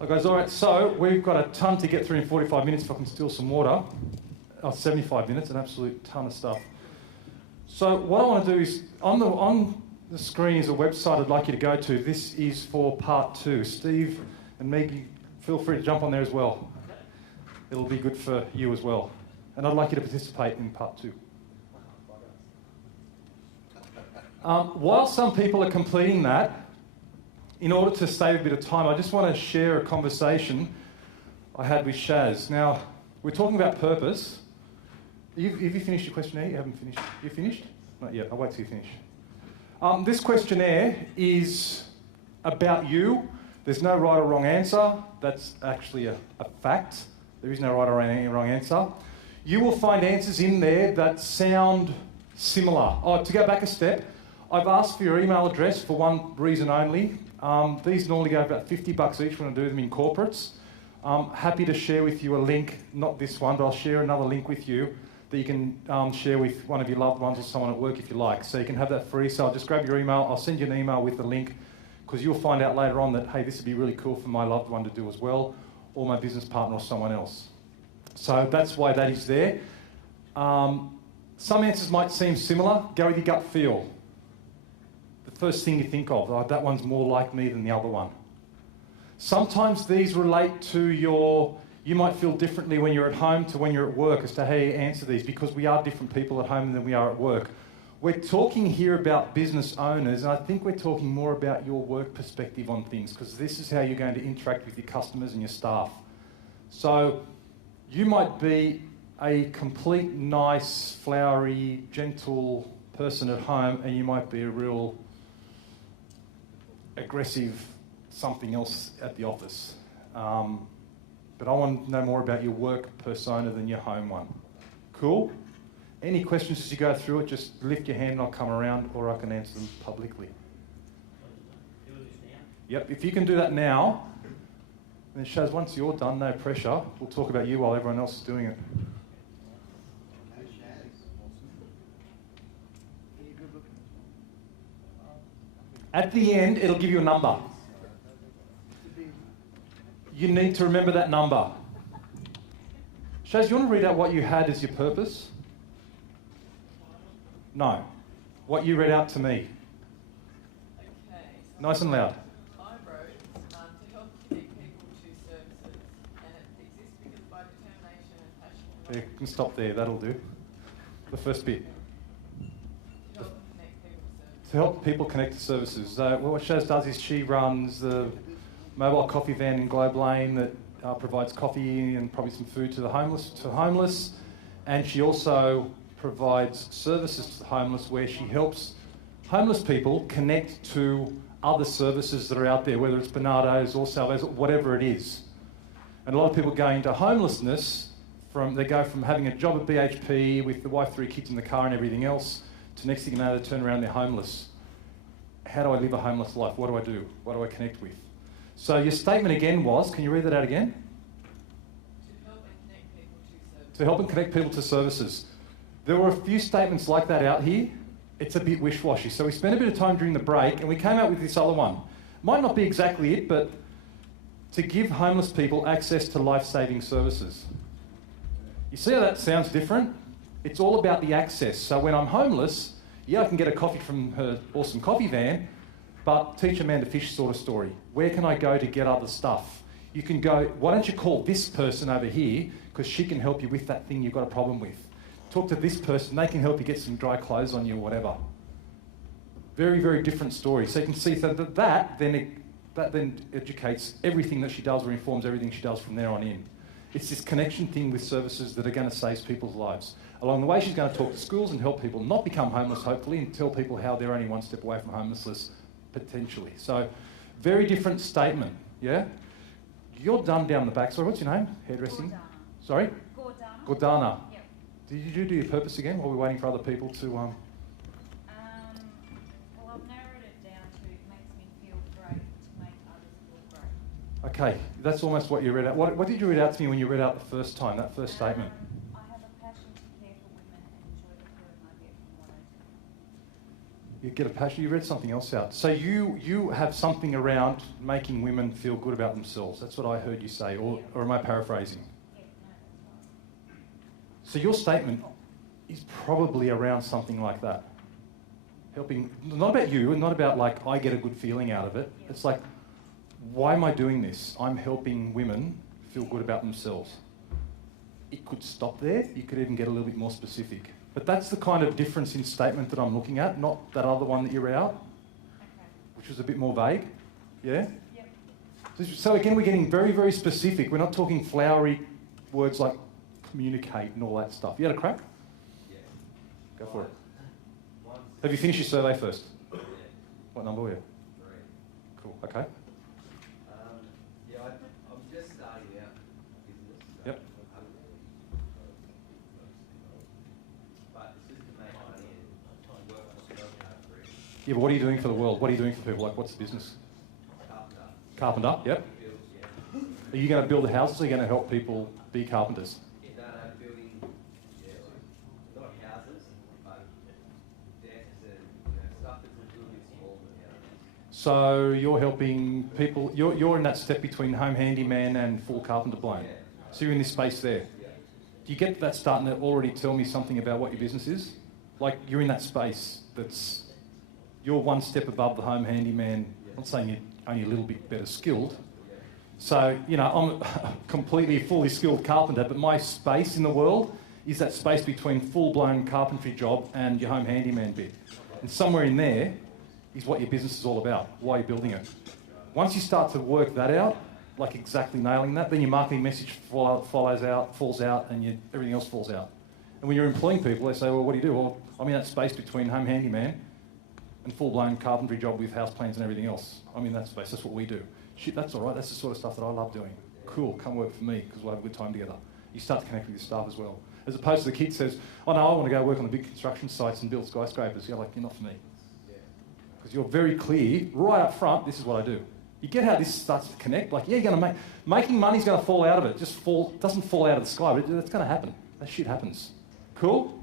Hi guys, alright, so we've got a ton to get through in 45 minutes if I can steal some water. 75 minutes, an absolute ton of stuff. So what I want to do is, on the screen is a website I'd like you to go to. This is for part 2. Steve and Meg, feel free to jump on there as well. It'll be good for you as well. And I'd like you to participate in part 2. While some people are completing that, in order to save a bit of time, I just want to share a conversation I had with Shaz. Now, we're talking about purpose. Have you finished your questionnaire? You haven't finished. You finished? Not yet. I'll wait till you finish. This questionnaire is about you. There's no right or wrong answer. That's actually a fact. There is no right or wrong answer. You will find answers in there that sound similar. Oh, to go back a step, I've asked for your email address for one reason only. These normally go about $50 each when I do them in corporates. I'm happy to share with you a link, not this one, but I'll share another link with you that you can share with one of your loved ones or someone at work if you like. So you can have that free. So I'll just grab your email. I'll send you an email with the link because you'll find out later on that, hey, this would be really cool for my loved one to do as well, or my business partner or someone else. So that's why that is there. Some answers might seem similar. Go with your gut feel. The first thing you think of, oh, that one's more like me than the other one. Sometimes these relate to you might feel differently when you're at home to when you're at work as to how you answer these, because we are different people at home than we are at work. We're talking here about business owners, and I think we're talking more about your work perspective on things, because this is how you're going to interact with your customers and your staff. So you might be a complete, nice, flowery, gentle person at home, and you might be a real aggressive something else at the office. But I want to know more about your work persona than your home one. Cool? Any questions as you go through it, just lift your hand and I'll come around, or I can answer them publicly. Yep, if you can do that now, then it shows once you're done, no pressure, we'll talk about you while everyone else is doing it. At the end, it'll give you a number. You need to remember that number. Shaz, you want to read out what you had as your purpose? No. What you read out to me. Okay. So Nice and loud. I wrote to help connect people to services, and it exists because by determination and passion. You can stop there, that'll do. The first bit. To help connect people to services. To help people connect to services. What Shaz does is she runs the mobile coffee van in Globe Lane that provides coffee and probably some food to the homeless, and she also provides services to the homeless where she helps homeless people connect to other services that are out there, whether it's Bernardo's or Salvez, whatever it is. And a lot of people go into homelessness, they go from having a job at BHP with the wife, 3 kids in the car and everything else, to next thing you know, they turn around, they're homeless. How do I live a homeless life? What do I do? What do I connect with? So your statement again was, can you read that out again? To help and connect people to services. To help and connect people to services. There were a few statements like that out here. It's a bit wish-washy. So we spent a bit of time during the break and we came out with this other one. Might not be exactly it, but to give homeless people access to life-saving services. You see how that sounds different? It's all about the access. So when I'm homeless, yeah, I can get a coffee from her awesome coffee van, but teach a man to fish sort of story. Where can I go to get other stuff? You can go, why don't you call this person over here because she can help you with that thing you've got a problem with. Talk to this person, they can help you get some dry clothes on you or whatever. Very, very different story. So you can see that then educates everything that she does or informs everything she does from there on in. It's this connection thing with services that are going to save people's lives. Along the way, she's going to talk to schools and help people not become homeless, hopefully, and tell people how they're only one step away from homelessness, potentially. So, very different statement, yeah? You're done down the back. Sorry, what's your name? Hairdressing? Gordana. Sorry? Gordana. Gordana. Yep. Did you do your purpose again while we're waiting for other people to... Well, I've narrowed it down to it makes me feel great to make others feel great. Okay, that's almost what you read out. What did you read out to me when you read out the first time, that first statement? I have a passion to care for women and enjoy the feeling I get from what I do. You get a passion. You read something else out. So you have something around making women feel good about themselves. That's what I heard you say, or am I paraphrasing? Yeah, no, that's right. So your statement is probably around something like that. Helping, not about you, and not about like, I get a good feeling out of it. Yeah. It's like, why am I doing this? I'm helping women feel good about themselves. It could stop there. You could even get a little bit more specific. But that's the kind of difference in statement that I'm looking at, not that other one that you read out, Okay. which was a bit more vague. Yeah? Yep. So again, we're getting very, very specific. We're not talking flowery words like communicate and all that stuff. You had a crack? Yeah. Go for it. One's Have you finished your survey first? yeah, What number were you? 3. Cool. Okay. Yeah, I'm just starting out business. So Yep. I haven't really but it's just to make money and work myself out for it. Yeah, but what are you doing for the world? What are you doing for people? Like, what's the business? Carpenter. Carpenter. Yep. Build, yeah. Are you going to build houses or are you going to help people be carpenters? No, building, yeah, like, not houses, but desks and, stuff that's a little bit smaller than houses. So you're helping people, you're in that step between home handyman and full carpenter blown. Yeah. So you're in this space there. Yeah. Do you get that starting to already tell me something about what your business is? Like you're in that space that's, you're one step above the home handyman. I'm not saying you're only a little bit better skilled. So, I'm a completely fully skilled carpenter, but my space in the world is that space between full-blown carpentry job and your home handyman bit. And somewhere in there is what your business is all about, why you're building it. Once you start to work that out, like exactly nailing that, then your marketing message falls out, and everything else falls out. And when you're employing people, they say, well, what do you do? Well, I'm in that space between home handyman and full-blown carpentry job with house plans and everything else. I'm in that space. That's what we do. Shit, that's all right. That's the sort of stuff that I love doing. Cool, come work for me because we'll have a good time together. You start to connect with your staff as well. As opposed to the kid says, oh no, I want to go work on the big construction sites and build skyscrapers. You're like, you're not for me. Because you're very clear, right up front, this is what I do. You get how this starts to connect? Like, yeah, you're going to making money's going to fall out of it. Doesn't fall out of the sky, but it's going to happen. That shit happens. Cool?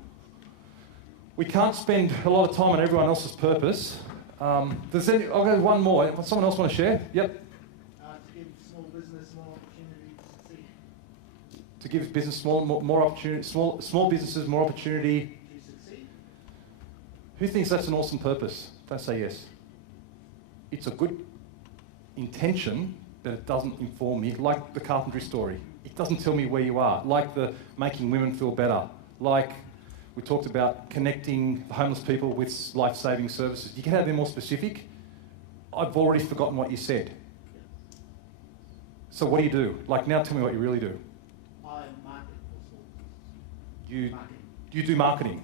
We can't spend a lot of time on everyone else's purpose. I'll go one more. Someone else want to share? Yep. To give small business more opportunity to succeed. To give business more opportunity, small businesses more opportunity. To succeed. Who thinks that's an awesome purpose? Don't say yes. It's a good intention, but it doesn't inform me. Like the carpentry story. It doesn't tell me where you are. Like the making women feel better. Like we talked about connecting homeless people with life-saving services. You can have them more specific. I've already forgotten what you said. So what do you do? Like now tell me what you really do. I market for small businesses. You Marketing. you do marketing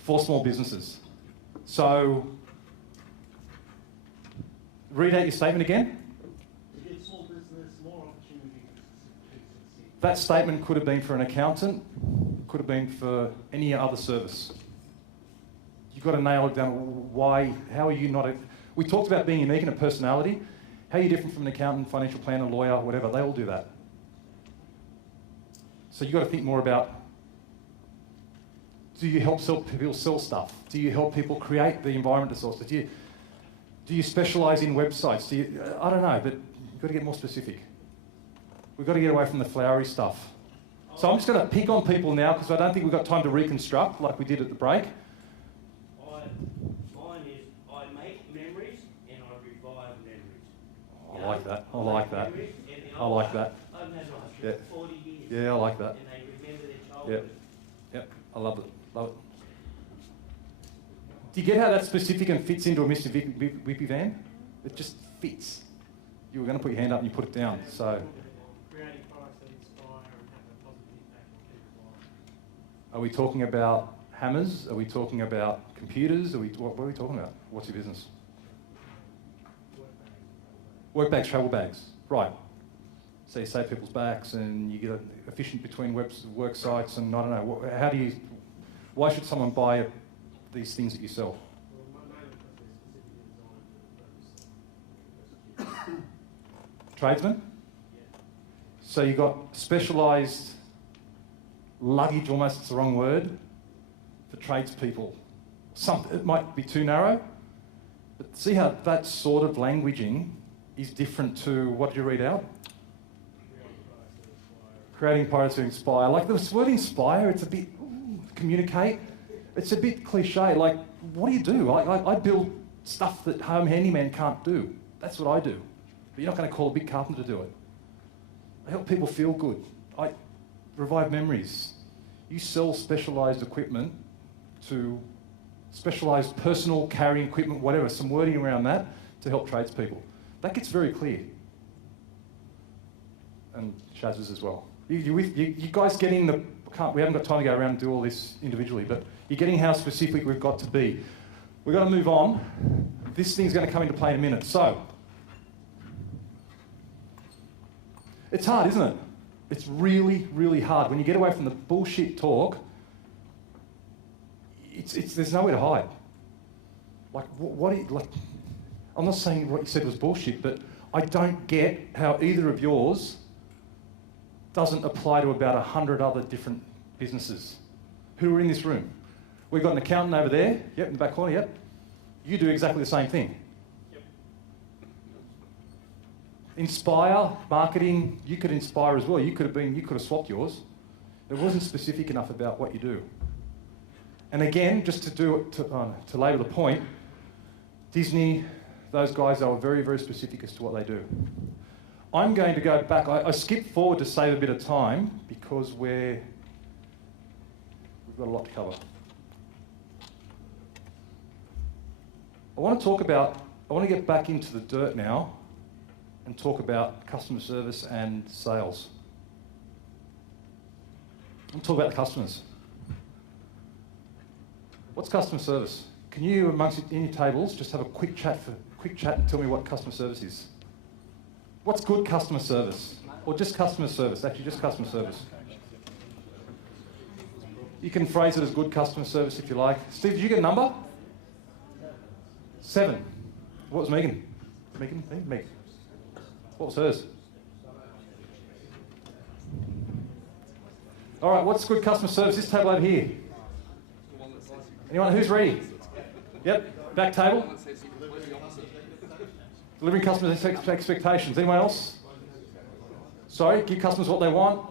for small businesses. So read out your statement again. To give small business more opportunity to succeed. That statement could have been for an accountant, could have been for any other service. You've got to nail it down. Why? How are you not we talked about being unique in a personality. How are you different from an accountant, financial planner, lawyer, whatever? They all do that. So you've got to think more about, do you help people sell stuff? Do you help people create the environment to sell stuff? Do you specialise in websites? I don't know, but you've got to get more specific. We've got to get away from the flowery stuff. So I'm just going to pick on people now because I don't think we've got time to reconstruct like we did at the break. Mine is I make memories and I revive memories. I like that. I like that. I like that. I've had Yeah. 40 years. Yeah, I like that. And they remember their Yeah. childhood. Yep, I love it. Love it. Do you get how that's specific and fits into a Mr. Whippy van? It just fits. You were going to put your hand up and you put it down. So, Creating products that inspire and have a positive impact on people's lives. are we talking about hammers? Are we talking about computers? What are we talking about? What's your business? Work bags, travel bags. Right. So you save people's backs and you get efficient between work sites and I don't know. Why should someone buy these things that you sell? Well, mainly because they're specifically designed for the purpose. Tradesmen? So you got specialised luggage, almost it's the wrong word, for tradespeople. It might be too narrow, but see how that sort of languaging is different to what did you read out? Creating products to inspire. Like the word inspire, it's a bit, communicate, it's a bit cliche. Like, what do? I build stuff that home handyman can't do. That's what I do. But you're not going to call a big carpenter to do it. I help people feel good. I revive memories. You sell specialised equipment to specialised personal carrying equipment, whatever, some wording around that to help tradespeople. That gets very clear. And Shaz's as well. You guys getting the... we haven't got time to go around and do all this individually, but you're getting how specific we've got to be. We've got to move on. This thing's going to come into play in a minute. So, it's hard, isn't it? It's really, really hard. When you get away from the bullshit talk, there's nowhere to hide. Like, I'm not saying what you said was bullshit, but I don't get how either of yours doesn't apply to about 100 other different businesses who are in this room. We've got an accountant over there, yep, in the back corner, yep. You do exactly the same thing. Yep. Inspire, marketing, you could inspire as well. You could have swapped yours. It wasn't specific enough about what you do. And again, just to labour the point, Disney, those guys, they were very, very specific as to what they do. I'm going to go back. I skipped forward to save a bit of time because we've got a lot to cover. I want to get back into the dirt now and talk about customer service and sales. I want to talk about the customers. What's customer service? Can you, amongst in your tables, just have a quick chat and tell me what customer service is? What's good customer service? Or just customer service? Actually, just customer service. You can phrase it as good customer service if you like. Steve, did you get a number? 7. What was Megan? Megan? What was hers? All right, what's good customer service? This table over here. Anyone who's ready? Yep, back table. Delivering customers' expectations. Anyone else? Sorry, give customers what they want.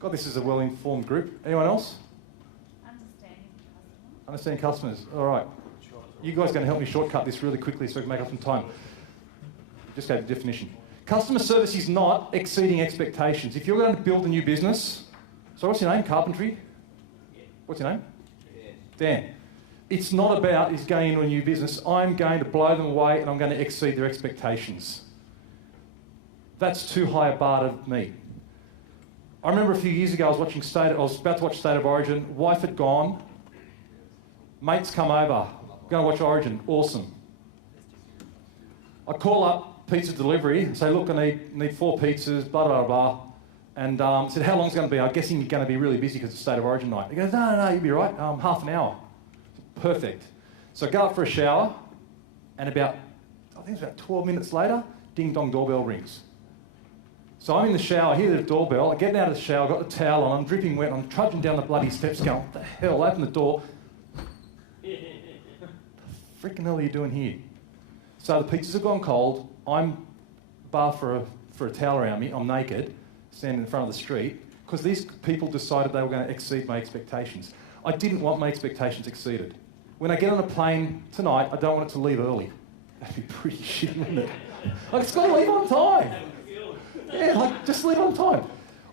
God, this is a well-informed group. Anyone else? Understanding customers. All right. You guys are going to help me shortcut this really quickly so we can make up some time. Just gave the definition. Customer service is not exceeding expectations. If you're going to build a new business... So what's your name? Carpentry? What's your name? Dan. It's not about is going into a new business. I'm going to blow them away and I'm going to exceed their expectations. That's too high a bar to meet. I remember a few years ago I was about to watch State of Origin. Wife had gone. Mates come over. Going to watch Origin. Awesome. I call up pizza delivery and say, look, I need 4 pizzas, blah, blah, blah. And said, how long's it going to be? I'm guessing you're going to be really busy because it's State of Origin night. He goes, no, you'll be right. Half an hour. Perfect. So I go up for a shower, and I think it's about 12 minutes later, ding-dong doorbell rings. So I'm in the shower, I hear the doorbell, I get out of the shower, I've got the towel on, I'm dripping wet, I'm trudging down the bloody steps going, what the hell, open the door. What the freaking hell are you doing here? So the pizzas have gone cold, I'm bar for a towel around me, I'm naked, standing in front of the street, because these people decided they were going to exceed my expectations. I didn't want my expectations exceeded. When I get on a plane tonight, I don't want it to leave early. That'd be pretty shitty, wouldn't it? Like, it's got to leave on time. Yeah, like, just leave on time.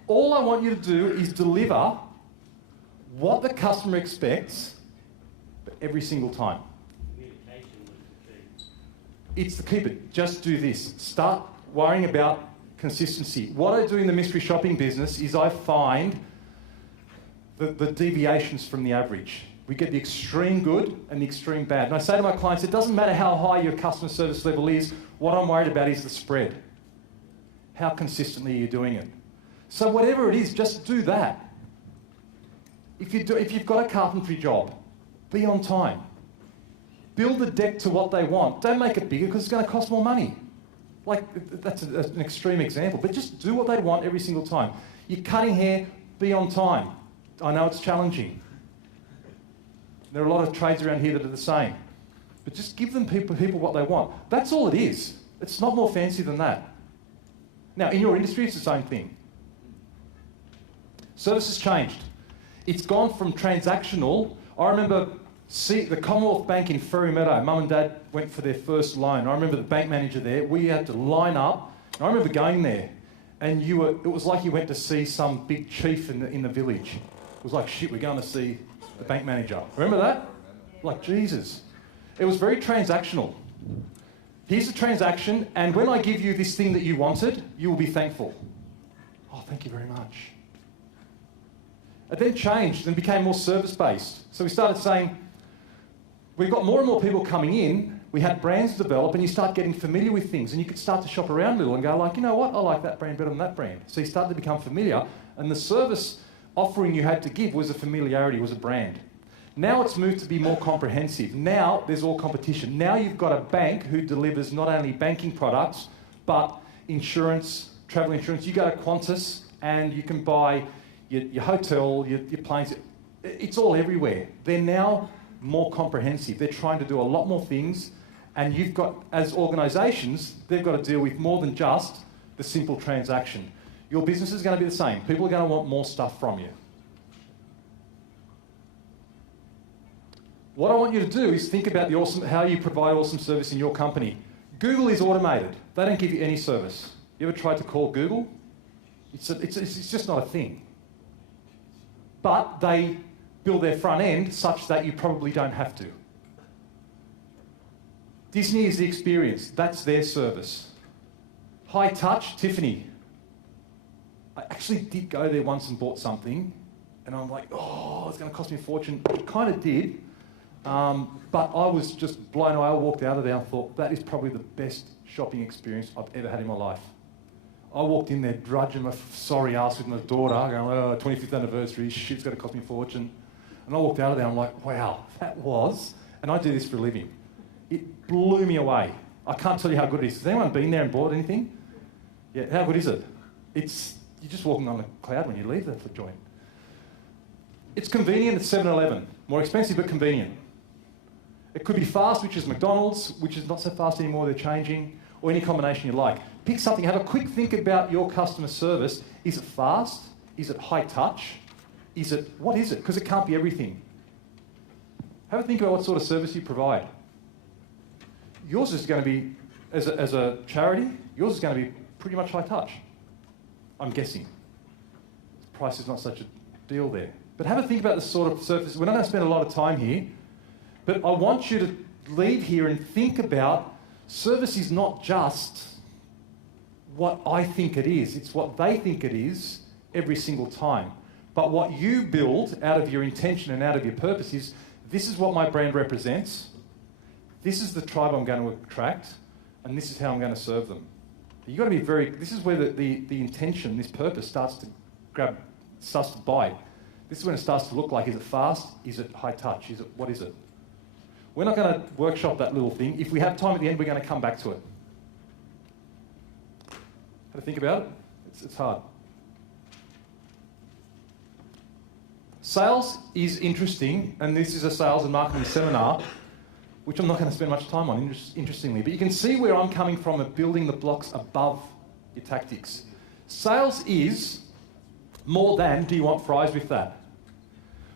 All I want you to do is deliver what the customer expects every single time. Communication was the key. It's the keep it. Just do this. Start worrying about consistency. What I do in the mystery shopping business is I find the deviations from the average. We get the extreme good and the extreme bad. And I say to my clients, it doesn't matter how high your customer service level is, what I'm worried about is the spread. How consistently are you doing it? So whatever it is, just do that. If you've got a carpentry job, be on time. Build the deck to what they want. Don't make it bigger because it's going to cost more money. Like, that's an extreme example, but just do what they want every single time. You're cutting hair, be on time. I know it's challenging. There are a lot of trades around here that are the same. But just give them people what they want. That's all it is. It's not more fancy than that. Now, in your industry, it's the same thing. Service has changed. It's gone from transactional. I remember the Commonwealth Bank in Ferry Meadow. Mum and Dad went for their first loan. I remember the bank manager there. We had to line up. And I remember going there, and it was like you went to see some big chief in the village. It was like, shit, we're going to see the bank manager. Remember that? Like, Jesus. It was very transactional. Here's the transaction, and when I give you this thing that you wanted, you will be thankful. Oh, thank you very much. It then changed and became more service-based. So we started saying, we've got more and more people coming in, we had brands develop, and you start getting familiar with things, and you could start to shop around a little and go like, you know what, I like that brand better than that brand. So you started to become familiar, and the service offering you had to give was a familiarity, was a brand. Now it's moved to be more comprehensive. Now there's all competition. Now you've got a bank who delivers not only banking products, but insurance, travel insurance. You go to Qantas and you can buy your hotel, your planes. It's all everywhere. They're now more comprehensive. They're trying to do a lot more things. And you've got, as organisations, they've got to deal with more than just the simple transaction. Your business is going to be the same. People are going to want more stuff from you. What I want you to do is think about how you provide awesome service in your company. Google is automated. They don't give you any service. You ever tried to call Google? It's just not a thing. But they build their front end such that you probably don't have to. Disney is the experience. That's their service. High touch, Tiffany. I actually did go there once and bought something, and I'm like, oh, it's going to cost me a fortune. It kind of did. But I was just blown away. I walked out of there and thought, that is probably the best shopping experience I've ever had in my life. I walked in there drudging my sorry ass with my daughter, going, oh, 25th anniversary, shit's going to cost me a fortune. And I walked out of there and I'm like, wow, that was, and I do this for a living. It blew me away. I can't tell you how good it is. Has anyone been there and bought anything? Yeah, how good is it? You're just walking on a cloud when you leave the joint. It's convenient at 7-Eleven. More expensive but convenient. It could be fast, which is McDonald's, which is not so fast anymore, they're changing, or any combination you like. Pick something, have a quick think about your customer service. Is it fast? Is it high touch? What is it? Because it can't be everything. Have a think about what sort of service you provide. Yours is going to be, as a charity, yours is going to be pretty much high touch. I'm guessing. The price is not such a deal there. But have a think about the sort of service. We're not going to spend a lot of time here, but I want you to leave here and think about service is not just what I think it is. It's what they think it is every single time. But what you build out of your intention and out of your purpose is, this is what my brand represents, this is the tribe I'm going to attract, and this is how I'm going to serve them. You've got to be this is where the intention, this purpose starts to bite. This is when it starts to look like, is it fast? Is it high touch? What is it? We're not going to workshop that little thing. If we have time at the end, we're going to come back to it. Have to think about it. It's hard. Sales is interesting, and this is a sales and marketing seminar, which I'm not going to spend much time on, interestingly. But you can see where I'm coming from at building the blocks above your tactics. Sales is more than, do you want fries with that?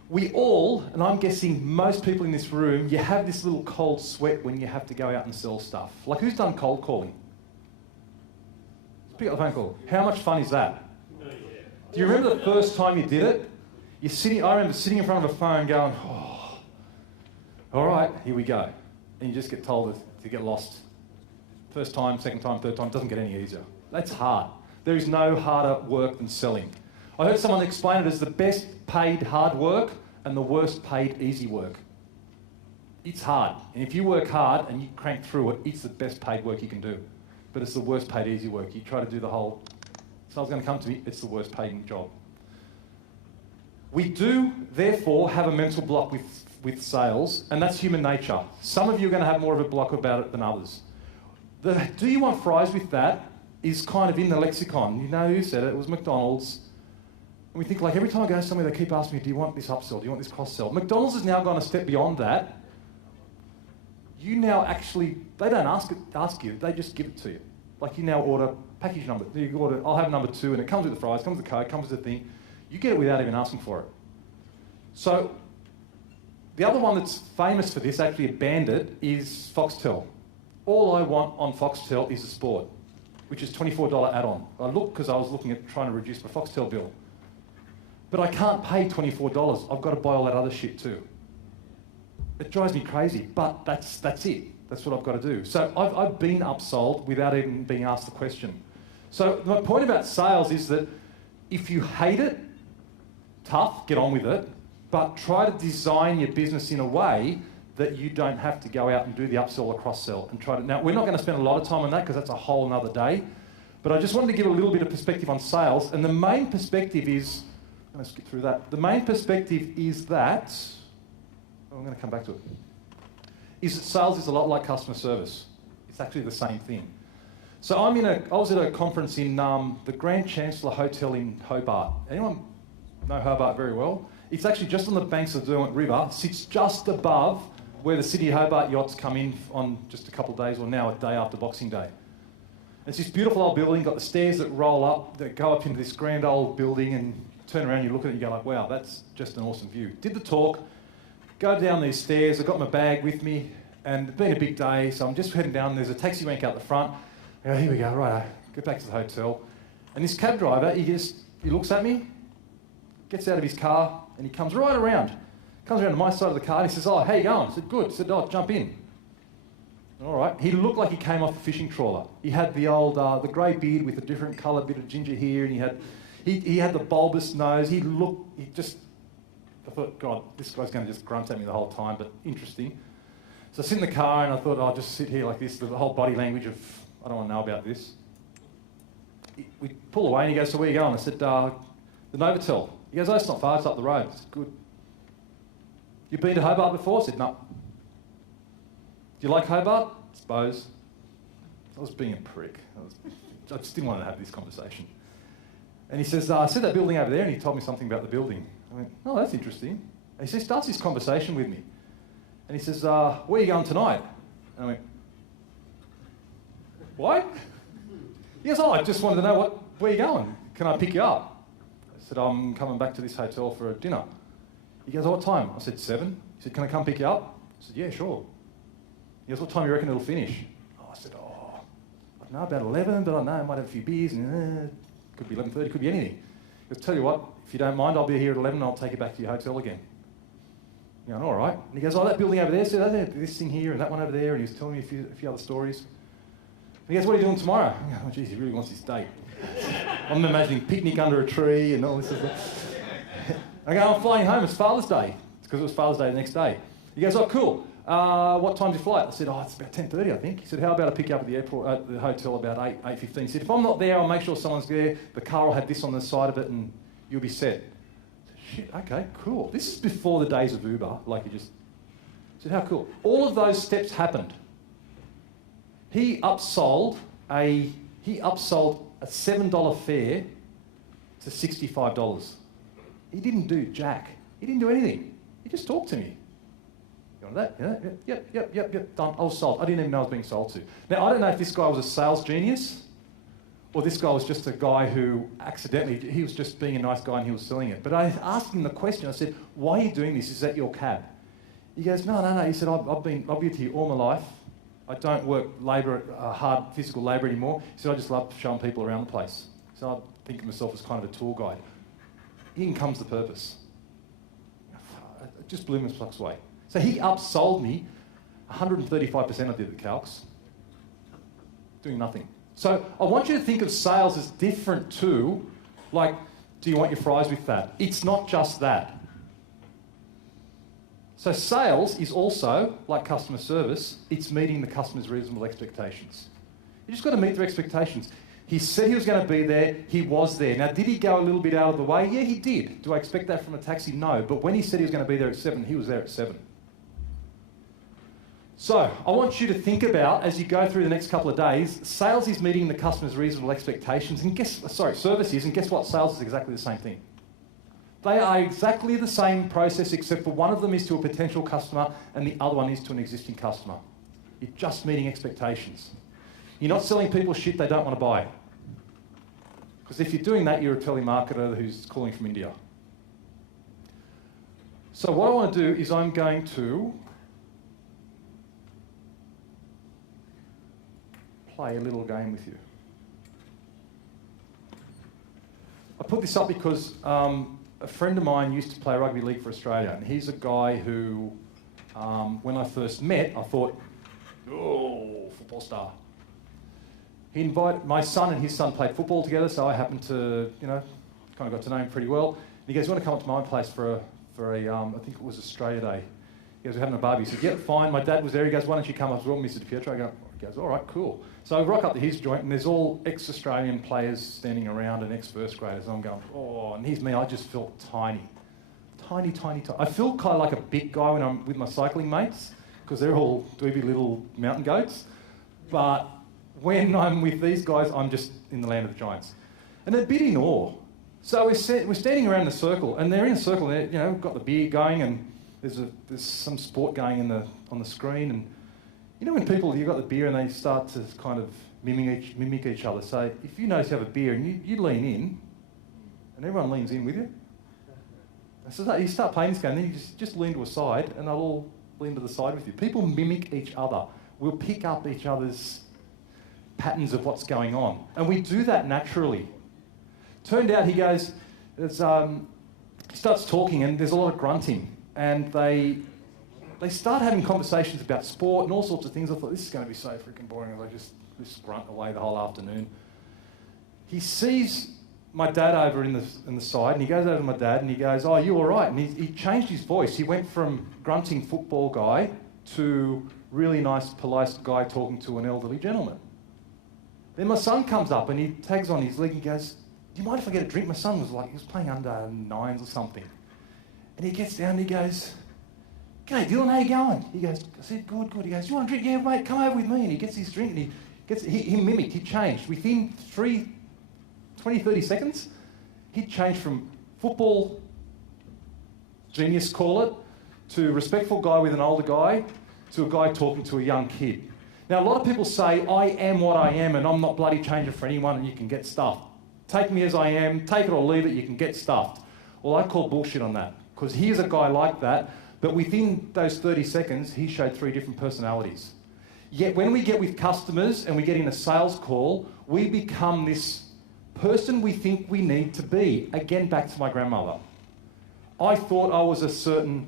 We all, and I'm guessing most people in this room, you have this little cold sweat when you have to go out and sell stuff. Like, who's done cold calling? Let's pick up the phone call. How much fun is that? Do you remember the first time you did it? I remember sitting in front of a phone going, oh, all right, here we go. And you just get told to get lost. First time, second time, third time, it doesn't get any easier. That's hard. There is no harder work than selling. I heard someone explain it as the best paid hard work and the worst paid easy work. It's hard. And if you work hard and you crank through it, it's the best paid work you can do. But it's the worst paid easy work. You try to do the whole, someone's going to come to me, it's the worst paid job. We do, therefore, have a mental block with sales, and that's human nature. Some of you are going to have more of a block about it than others. The do you want fries with that is kind of in the lexicon. You know who said it? It was McDonald's. And we think, like, every time I go somewhere, they keep asking me, do you want this upsell? Do you want this cross-sell? McDonald's has now gone a step beyond that. You now actually, they don't ask you, they just give it to you. Like, you now order package number. You order, I'll have number 2, and it comes with the fries, comes with the Coke, comes with the thing. You get it without even asking for it. So, the other one that's famous for this, actually a bandit, is Foxtel. All I want on Foxtel is a sport, which is $24 add-on. I looked because I was looking at trying to reduce my Foxtel bill. But I can't pay $24. I've got to buy all that other shit too. It drives me crazy, but that's it. That's what I've got to do. So I've been upsold without even being asked the question. So my point about sales is that if you hate it, tough, get on with it, but try to design your business in a way that you don't have to go out and do the upsell or cross-sell and try to... Now, we're not going to spend a lot of time on that because that's a whole another day, but I just wanted to give a little bit of perspective on sales, and the main perspective is... I'm going to skip through that. The main perspective is that... Oh, I'm going to come back to it. Is that sales is a lot like customer service. It's actually the same thing. So I was at a conference in the Grand Chancellor Hotel in Hobart. Anyone know Hobart very well? It's actually just on the banks of the Derwent River, sits just above where the City of Hobart yachts come in on just a couple of days, or now a day after Boxing Day. It's this beautiful old building, got the stairs that roll up, that go up into this grand old building, and turn around, you look at it and you go like, wow, that's just an awesome view. Did the talk, go down these stairs, I got my bag with me, and it's been a big day, so I'm just heading down, there's a taxi rank out the front. I go, here we go, right, go back to the hotel. And this cab driver, he looks at me, gets out of his car, and he comes right around. Comes around to my side of the car and he says, oh, how you going? I said, good. He said, oh, jump in. All right. He looked like he came off a fishing trawler. He had the old, the grey beard with a different colour, bit of ginger here, and he had the bulbous nose. I thought, God, this guy's going to just grunt at me the whole time, but interesting. So I sit in the car and I thought, I'll just sit here like this, the whole body language of, I don't want to know about this. We pull away and he goes, so where are you going? I said, the Novotel. He goes, oh, it's not far, it's up the road. I said, good. You been to Hobart before? I said, no. Do you like Hobart? I suppose. I was being a prick. I just didn't want to have this conversation. And he says, I see that building over there, and he told me something about the building. I went, oh, that's interesting. And he starts this conversation with me. And he says, where are you going tonight? And I went, what? He goes, oh, I just wanted to know where are you going? Can I pick you up? I said, I'm coming back to this hotel for a dinner. He goes, oh, what time? I said, 7. He said, can I come pick you up? I said, yeah, sure. He goes, what time do you reckon it'll finish? Oh, I said, I don't know, about 11, but I don't know, I might have a few beers, and could be 11:30, could be anything. He goes, tell you what, if you don't mind, I'll be here at 11 and I'll take you back to your hotel again. You know, all right. And he goes, oh, that building over there, so this thing here and that one over there, and he was telling me a few other stories. And he goes, what are you doing tomorrow? I go, oh, geez, he really wants this date. I'm imagining picnic under a tree and all this stuff. I go, I'm flying home, it's Father's Day. It's because it was Father's Day the next day. He goes, oh, cool. What time's your flight? I said, oh, it's about 10:30, I think. He said, how about I pick you up at the airport, at the hotel about 8:15? He said, if I'm not there, I'll make sure someone's there. The car will have this on the side of it and you'll be set. I said, shit, okay, cool. This is before the days of Uber. Like, I said, how cool. All of those steps happened. He upsold a $7 fare to $65. He didn't do jack. He didn't do anything. He just talked to me. You want that? Yeah, yep, done. I was sold. I didn't even know I was being sold to. Now, I don't know if this guy was a sales genius or this guy was just a guy who he was just being a nice guy and he was selling it. But I asked him the question. I said, why are you doing this? Is that your cab? He goes, no. He said, I've been here all my life. I don't work hard physical labour anymore. He said, I just love showing people around the place. So I think of myself as kind of a tour guide. In comes the purpose. It just blew my socks away. So he upsold me 135%. I did the calcs. Doing nothing. So I want you to think of sales as different to, like, do you want your fries with that? It's not just that. So sales is also, like customer service, it's meeting the customer's reasonable expectations. You just got to meet their expectations. He said he was going to be there, he was there. Now, did he go a little bit out of the way? Yeah, he did. Do I expect that from a taxi? No. But when he said he was going to be there at 7, he was there at 7. So, I want you to think about, as you go through the next couple of days, sales is meeting the customer's reasonable expectations, and service is, and guess what? Sales is exactly the same thing. They are exactly the same process, except for one of them is to a potential customer and the other one is to an existing customer. You're just meeting expectations. You're not selling people shit they don't want to buy. Because if you're doing that, you're a telemarketer who's calling from India. So what I want to do is I'm going to play a little game with you. I put this up because a friend of mine used to play rugby league for Australia, and he's a guy who, when I first met, I thought, oh, football star. He invited, my son and his son played football together, so I happened to, kind of got to know him pretty well. And he goes, you want to come up to my place for a I think it was Australia Day. He goes, we're having a barbie. He said, yeah, fine. My dad was there. He goes, why don't you come up as well, Mr. DiPietro? He goes, all right, cool. So I rock up to his joint, and there's all ex-Australian players standing around and ex-first graders. I'm going, oh, and here's me. I just felt tiny. Tiny. I feel kind of like a big guy when I'm with my cycling mates, because they're all doobie little mountain goats. But when I'm with these guys, I'm just in the land of the giants. And a bit in awe. So we're standing around in a circle, and they're in a circle, and we've got the beer going, and there's some sport going on the screen, and when people, you've got the beer and they start to kind of mimic each other. So if you notice you have a beer and you lean in, and everyone leans in with you. So you start playing this game, and then you just lean to a side, and they'll all lean to the side with you. People mimic each other. We'll pick up each other's patterns of what's going on. And we do that naturally. Turned out he goes, he starts talking, and there's a lot of grunting. And they start having conversations about sport and all sorts of things. I thought, this is going to be so freaking boring as I just grunt away the whole afternoon. He sees my dad over in the side, and he goes over to my dad and he goes, oh, you all right? And he changed his voice. He went from grunting football guy to really nice, polite guy talking to an elderly gentleman. Then my son comes up and he tags on his leg and he goes, do you mind if I get a drink? My son was he was playing under nines or something. And he gets down and he goes, g'day Dylan, how you going? He goes, I said, good. He goes, you want a drink? Yeah, mate, come over with me. And he gets his drink and he mimicked, he changed. Within 20, 30 seconds, he'd changed from football genius, call it, to respectful guy with an older guy, to a guy talking to a young kid. Now, a lot of people say, I am what I am and I'm not bloody changing for anyone and you can get stuffed. Take me as I am, take it or leave it, you can get stuffed. Well, I call bullshit on that, because here's a guy like that, but within those 30 seconds, he showed 3 different personalities. Yet when we get with customers and we get in a sales call, we become this person we think we need to be. Again, back to my grandmother. I thought I was a certain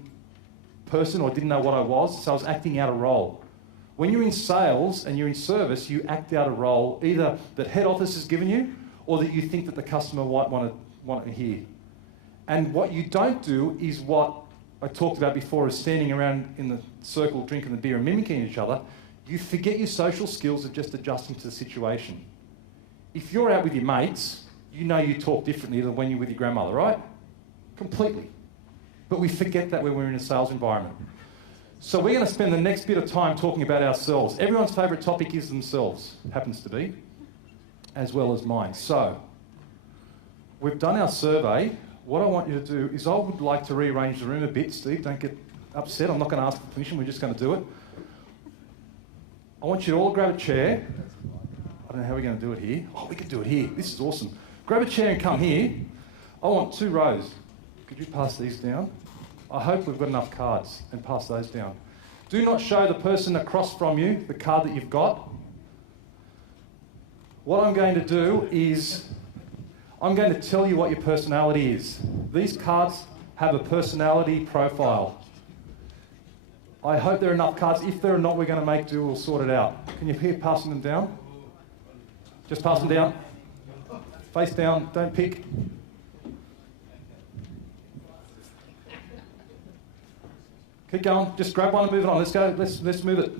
person or didn't know what I was, so I was acting out a role. When you're in sales and you're in service, you act out a role either that head office has given you or that you think that the customer might want to hear. And what you don't do is what I talked about before, is standing around in the circle drinking the beer and mimicking each other. You forget your social skills of just adjusting to the situation. If you're out with your mates, you know you talk differently than when you're with your grandmother, right? Completely. But we forget that when we're in a sales environment. So we're going to spend the next bit of time talking about ourselves. Everyone's favourite topic is themselves, happens to be, as well as mine. So, we've done our survey. What I want you to do is I would like to rearrange the room a bit. Steve, don't get upset. I'm not going to ask for permission. We're just going to do it. I want you to all grab a chair. I don't know how we're going to do it here. Oh, we can do it here. This is awesome. Grab a chair and come here. I want 2 rows. Could you pass these down? I hope we've got enough cards, and pass those down. Do not show the person across from you the card that you've got. What I'm going to do is I'm going to tell you what your personality is. These cards have a personality profile. I hope there are enough cards. If there are not, we're going to make do. We'll sort it out. Can you hear passing them down? Just pass them down. Face down. Don't pick. Keep going. Just grab one and move it on. Let's go. Let's move it.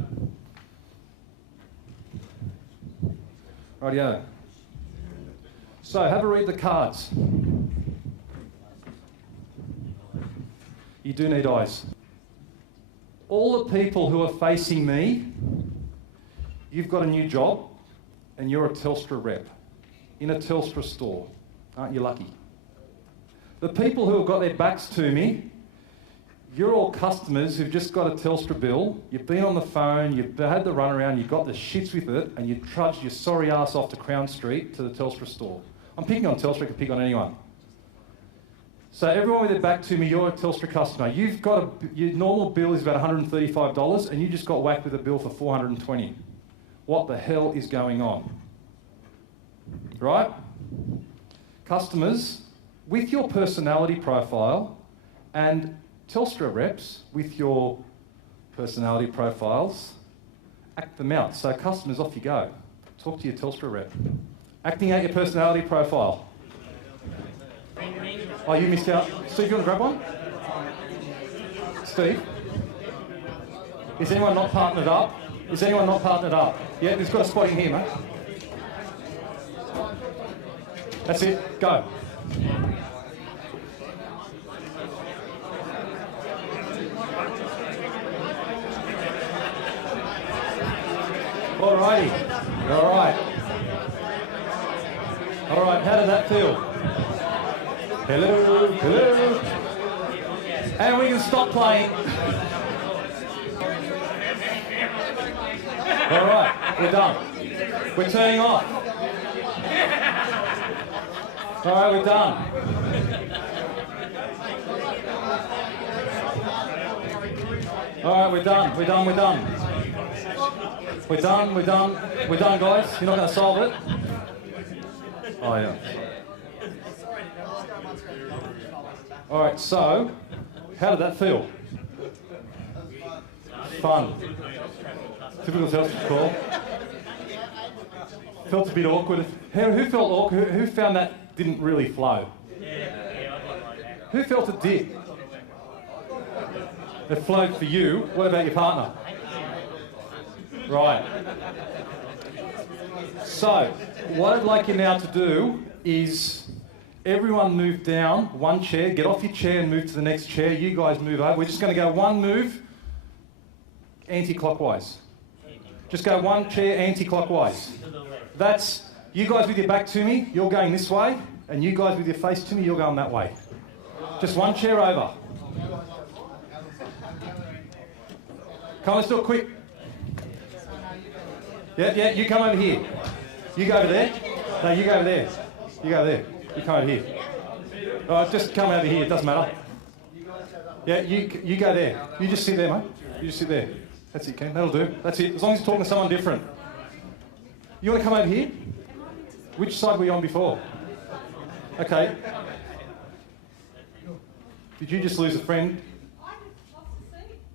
Rightio. So have a read the cards. You do need eyes. All the people who are facing me, you've got a new job and you're a Telstra rep in a Telstra store. Aren't you lucky? The people who have got their backs to me, you're all customers who've just got a Telstra bill, you've been on the phone, you've had the runaround, you've got the shits with it, and you trudged your sorry ass off to Crown Street to the Telstra store. I'm picking on Telstra, I can pick on anyone. So everyone with their back to me, you're a Telstra customer. You've got your normal bill is about $135 and you just got whacked with a bill for $420. What the hell is going on? Right? Customers, with your personality profile and Telstra reps with your personality profiles, act them out. So customers, off you go. Talk to your Telstra rep. Acting out your personality profile. Oh, you missed out. Steve, you want to grab one? Steve? Is anyone not partnered up? Is anyone not partnered up? Yeah, there's got a spot in here, mate. That's it. Go. Alrighty. Alright. Alright, how did that feel? Hello, hello. And we can stop playing. Alright, we're done. We're turning off. Alright, we're done. Alright, we're done. We're done, we're done. We're done, we're done. We're done, guys. You're not going to solve it? Oh, yeah. Alright, so, how did that feel? Fun. Typical Telstra call. Felt a bit awkward. Who felt awkward? Who found that didn't really flow? Who felt it did? It flowed for you. What about your partner? Right. So, what I'd like you now to do is everyone move down one chair, get off your chair and move to the next chair. You guys move over. We're just going to go one move anti-clockwise. Just go one chair anti-clockwise. That's you guys with your back to me, you're going this way, and you guys with your face to me, you're going that way. Just one chair over. Come on, let's do it quick. Yeah, you come over here. You go over there. No, you go over there. You go over there. You come over here. All right, just come over here. It doesn't matter. Yeah, you go there. You just sit there, mate. You just sit there. That's it, Ken. That'll do. That's it. As long as you're talking to someone different. You want to come over here? Which side were you on before? Okay. Did you just lose a friend?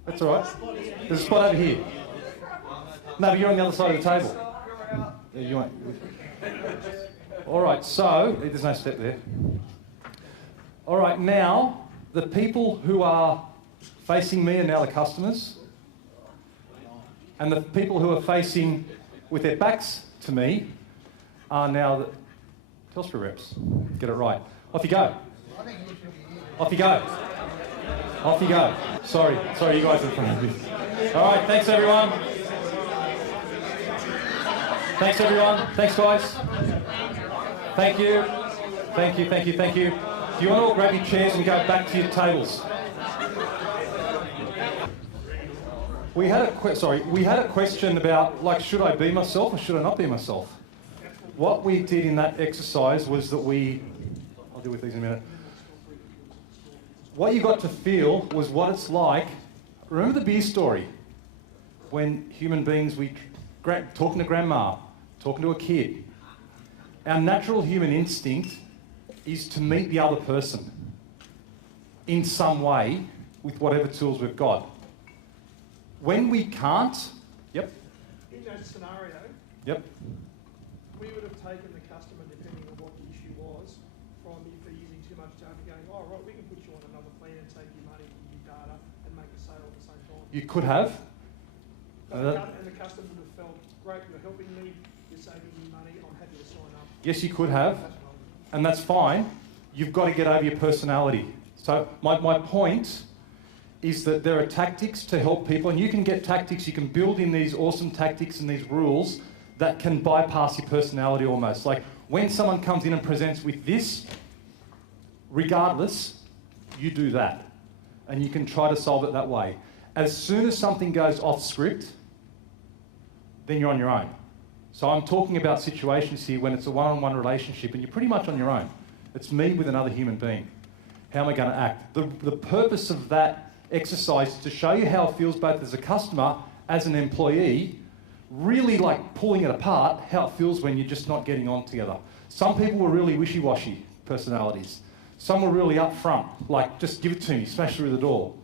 That's all right. There's a spot over here. No, but you're on the other side of the table. Yeah, you won't. All right, so there's no step there. All right, now the people who are facing me are now the customers, and the people who are facing with their backs to me are now the Telstra reps. Get it right. Off you go. Off you go. Off you go. Sorry, you guys are in front of me. All right, thanks everyone. Thanks everyone. Thanks guys. Thank you. Thank you, thank you, thank you. Do you want to all grab your chairs and go back to your tables? We had a question about, like, should I be myself or should I not be myself? What we did in that exercise was that I'll deal with these in a minute. What you got to feel was what it's like. Remember the beer story? When human beings, talking to grandma, talking to a kid. Our natural human instinct is to meet the other person in some way with whatever tools we've got. When we can't, yep. In that scenario, Yep. we would have taken the customer, depending on what the issue was, from if they're using too much data, going, oh, right, we can put you on another plan and take your money and your data and make a sale at the same time. You could have. And the customer would have felt, great, you're helping me, you're saving me money, I'm happy to sign up. Yes, you could have, and that's fine. You've got to get over your personality. So my point is that there are tactics to help people, and you can get tactics, you can build in these awesome tactics and these rules that can bypass your personality almost. Like when someone comes in and presents with this, Regardless, you do that. And you can try to solve it that way. As soon as something goes off script, then you're on your own. So I'm talking about situations here when it's a one-on-one relationship and you're pretty much on your own. It's me with another human being. How am I going to act? The purpose of that exercise is to show you how it feels both as a customer, as an employee, really like pulling it apart, how it feels when you're just not getting on together. Some people were really wishy-washy personalities. Some were really upfront, like just give it to me, smash through the door.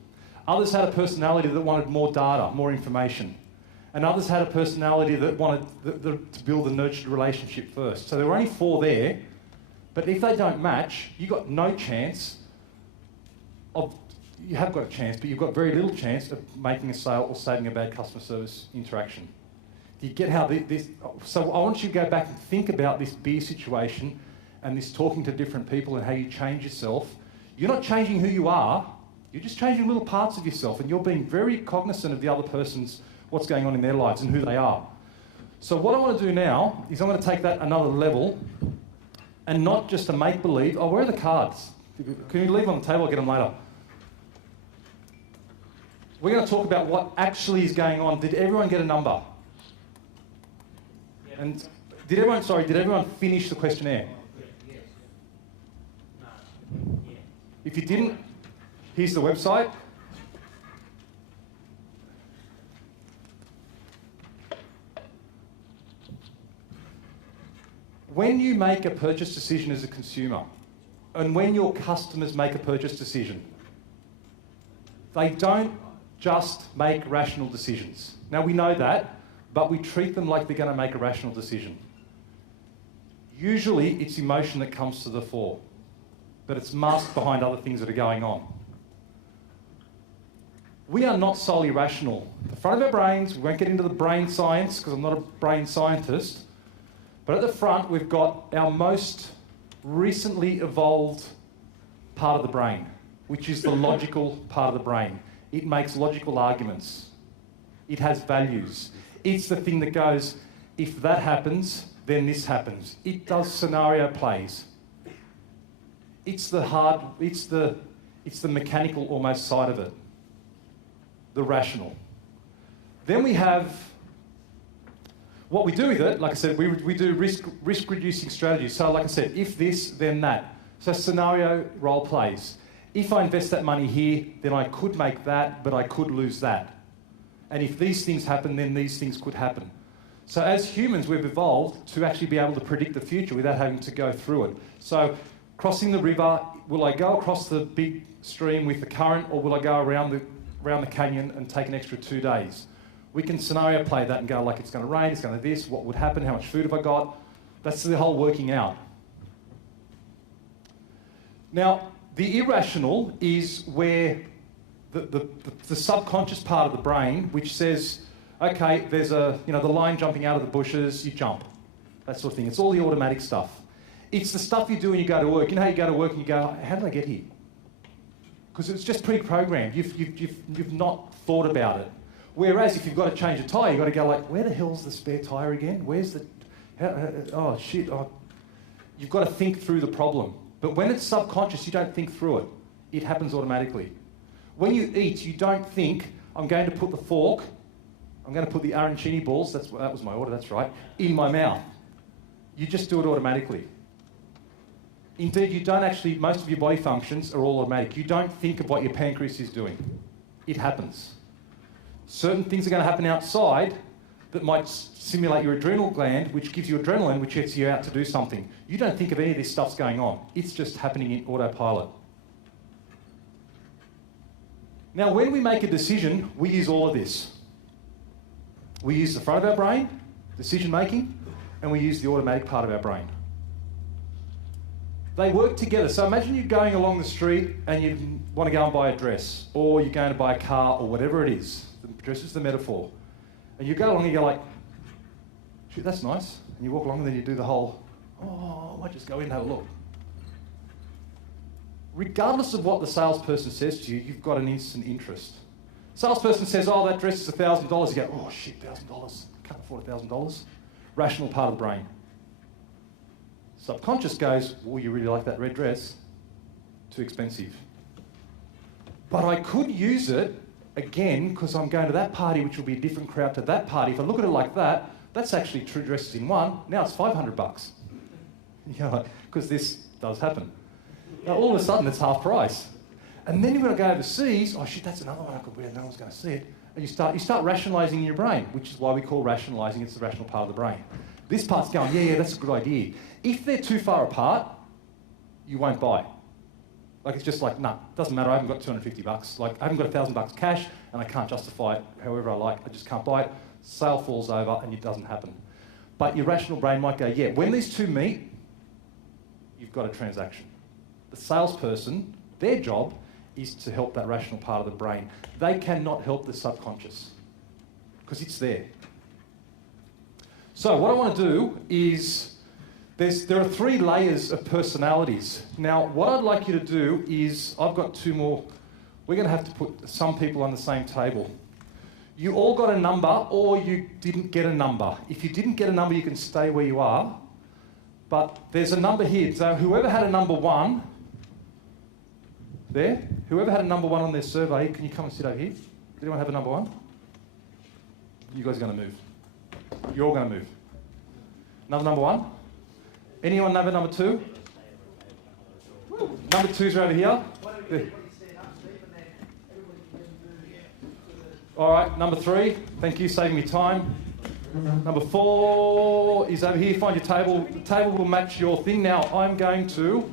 Others had a personality that wanted more data, more information. And others had a personality that wanted to build a nurtured relationship first. So there were only 4 there, but if they don't match, you've got no chance of, you have got a chance, but you've got very little chance of making a sale or saving a bad customer service interaction. Do you get how this, so I want you to go back and think about this beer situation and this talking to different people and how you change yourself. You're not changing who you are, you're just changing little parts of yourself and you're being very cognizant of the other person's, what's going on in their lives and who they are. So what I want to do now is I'm going to take that another level and not just a make-believe. Oh, where are the cards? Can you leave them on the table? I'll get them later. We're going to talk about what actually is going on. Did everyone get a number? Yep. And did everyone finish the questionnaire? Yes. No. Yeah. If you didn't, here's the website. When you make a purchase decision as a consumer, and when your customers make a purchase decision, they don't just make rational decisions. Now we know that, but we treat them like they're going to make a rational decision. Usually it's emotion that comes to the fore, but it's masked behind other things that are going on. We are not solely rational. The front of our brains, we won't get into the brain science because I'm not a brain scientist, but at the front we've got our most recently evolved part of the brain, which is the logical part of the brain. It makes logical arguments. It has values. It's the thing that goes, if that happens, then this happens. It does scenario plays. It's the mechanical almost side of it. The rational. Then we have what we do with it. Like I said, we do risk reducing strategies. So like I said, if this, then that. So scenario role plays. If I invest that money here, then I could make that, but I could lose that. And if these things happen, then these things could happen. So as humans, we've evolved to actually be able to predict the future without having to go through it. So crossing the river, will I go across the big stream with the current, or will I go around the canyon and take an extra 2 days? We can scenario play that and go like, it's going to rain, it's going to this, what would happen, how much food have I got? That's the whole working out. Now, the irrational is where the subconscious part of the brain, which says, okay, there's the lion jumping out of the bushes, you jump. That sort of thing. It's all the automatic stuff. It's the stuff you do when you go to work. You know how you go to work and you go, how did I get here? Because it's just pre-programmed. You've not thought about it. Whereas if you've got to change a tyre, you've got to go like, where the hell's the spare tyre again? Where's the... oh, shit. Oh. You've got to think through the problem. But when it's subconscious, you don't think through it. It happens automatically. When you eat, you don't think, I'm going to put the fork, I'm going to put the arancini balls, that was my order, that's right, in my mouth. You just do it automatically. Indeed, you don't actually, most of your body functions are all automatic. You don't think of what your pancreas is doing. It happens. Certain things are going to happen outside that might stimulate your adrenal gland, which gives you adrenaline, which gets you out to do something. You don't think of any of this stuff's going on. It's just happening in autopilot. Now, when we make a decision, we use all of this. We use the front of our brain, decision making, and we use the automatic part of our brain. They work together. So imagine you're going along the street and you want to go and buy a dress, or you're going to buy a car, or whatever it is. The dress is the metaphor. And you go along and you go like, shoot, that's nice. And you walk along and then you do the whole, oh, I might just go in and have a look. Regardless of what the salesperson says to you, you've got an instant interest. Salesperson says, oh, that dress is $1,000. You go, oh, shit, $1,000. Can't afford $1,000. Rational part of the brain. Subconscious goes, oh, you really like that red dress. too expensive. But I could use it, again, because I'm going to that party, which will be a different crowd to that party. If I look at it like that, that's actually 2 dresses in one. Now it's $500. You know, because this does happen. Now all of a sudden it's half price. And then you're going to go overseas, oh shit, that's another one I could wear, no one's going to see it. And you start rationalising in your brain, which is why we call rationalising, it's the rational part of the brain. This part's going, yeah, that's a good idea. If they're too far apart, you won't buy. Like, it's just like, nah, doesn't matter, I haven't got $250. Like, I haven't got $1,000 cash, and I can't justify it however I like, I just can't buy it. Sale falls over, and it doesn't happen. But your rational brain might go, yeah, when these two meet, you've got a transaction. The salesperson, their job is to help that rational part of the brain. They cannot help the subconscious, because it's there. So what I want to do is, there are 3 layers of personalities. Now, what I'd like you to do is, I've got 2 more. We're going to have to put some people on the same table. You all got a number, or you didn't get a number. If you didn't get a number, you can stay where you are. But there's a number here. So whoever had a number 1, there, whoever had a number 1 on their survey, can you come and sit over here? Does anyone have a number 1? You guys are going to move. You're all going to move. Another number 1? Anyone have a number 2? Number 2s are over here. There. All right, number 3. Thank you, saving me time. Number 4 is over here. Find your table. The table will match your thing. Now, I'm going to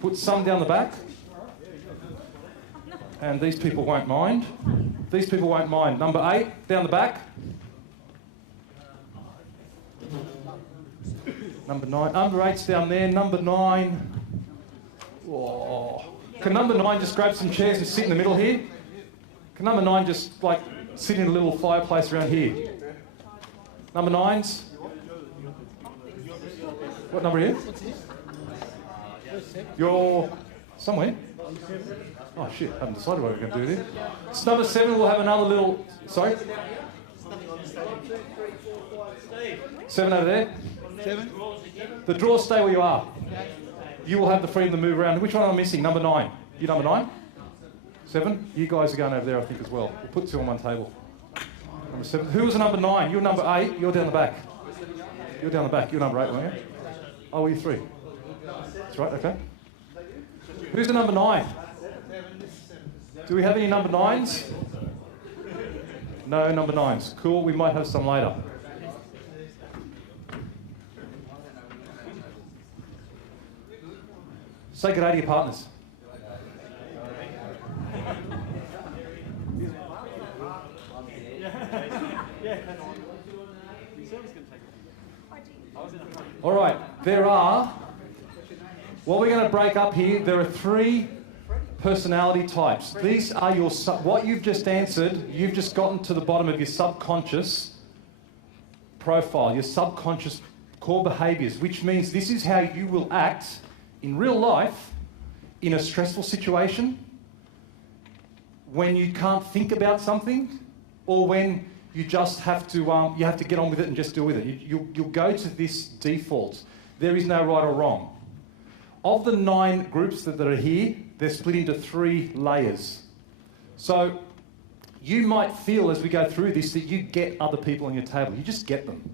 put some down the back. And these people won't mind. These people won't mind. Number 8, down the back. Number 9. Number 8's down there. Number 9. Oh. Can number 9 just grab some chairs and sit in the middle here? Can number 9 just, like, sit in a little fireplace around here? Number 9s? What number are you? You're somewhere? Oh shit, I haven't decided what we're going to do there. It's number 7, we'll have another little... Sorry? 7 over there? 7? The drawers stay where you are. You will have the freedom to move around. Which one am I missing? Number 9. You number 9? 7? You guys are going over there, I think, as well. We'll put 2 on one table. Number 7. Who was number 9? You're number 8. You're down the back. You're down the back. You're number 8, weren't you? Oh, you're 3. That's right, okay. Who's the number 9? Do we have any number 9s? No number 9s. Cool, we might have some later. Say good day to your partners. All right, what we're going to break up here, there are 3 personality types. These are what you've just answered, you've just gotten to the bottom of your subconscious profile, your subconscious core behaviours, which means this is how you will act in real life in a stressful situation, when you can't think about something, or when you just have to get on with it and just deal with it. You'll go to this default. There is no right or wrong. Of the 9 groups that are here, they're split into 3 layers. So you might feel as we go through this that you get other people on your table. You just get them.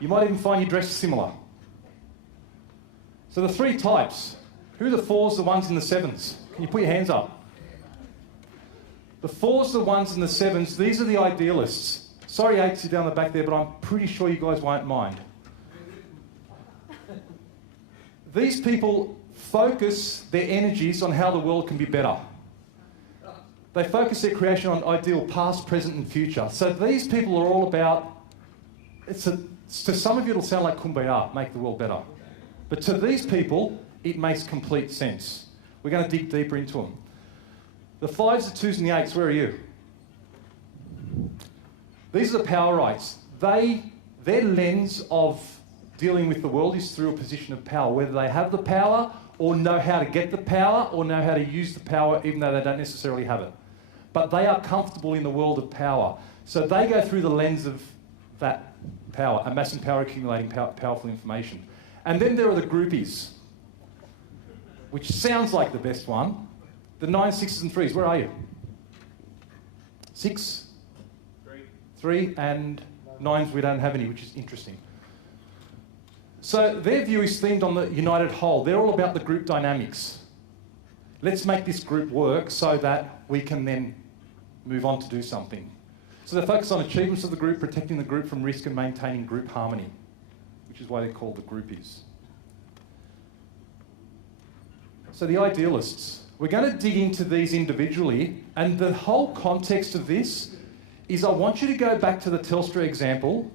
You might even find your dress similar. So the 3 types. Who are the 4s, the 1s and the 7s? Can you put your hands up? The 4s, the 1s and the 7s, these are the idealists. Sorry 8s are down the back there, but I'm pretty sure you guys won't mind. These people focus their energies on how the world can be better. They focus their creation on ideal past, present and future. So these people are all about, to some of you it'll sound like kumbaya, make the world better. But to these people, it makes complete sense. We're going to dig deeper into them. The 5s, the 2s and the 8s, where are you? These are the power rights. Their lens of dealing with the world is through a position of power, whether they have the power or know how to get the power or know how to use the power even though they don't necessarily have it. But they are comfortable in the world of power. So they go through the lens of that power, amassing power, accumulating powerful information. And then there are the groupies. which sounds like the best one. The 9, 6s and 3s, where are you? 6? 3 and 9s we don't have any, which is interesting. So their view is themed on the united whole. They're all about the group dynamics. Let's make this group work so that we can then move on to do something. So they focus on achievements of the group, protecting the group from risk and maintaining group harmony, which is why they're called the groupies. So the idealists. We're going to dig into these individually, and the whole context of this is I want you to go back to the Telstra example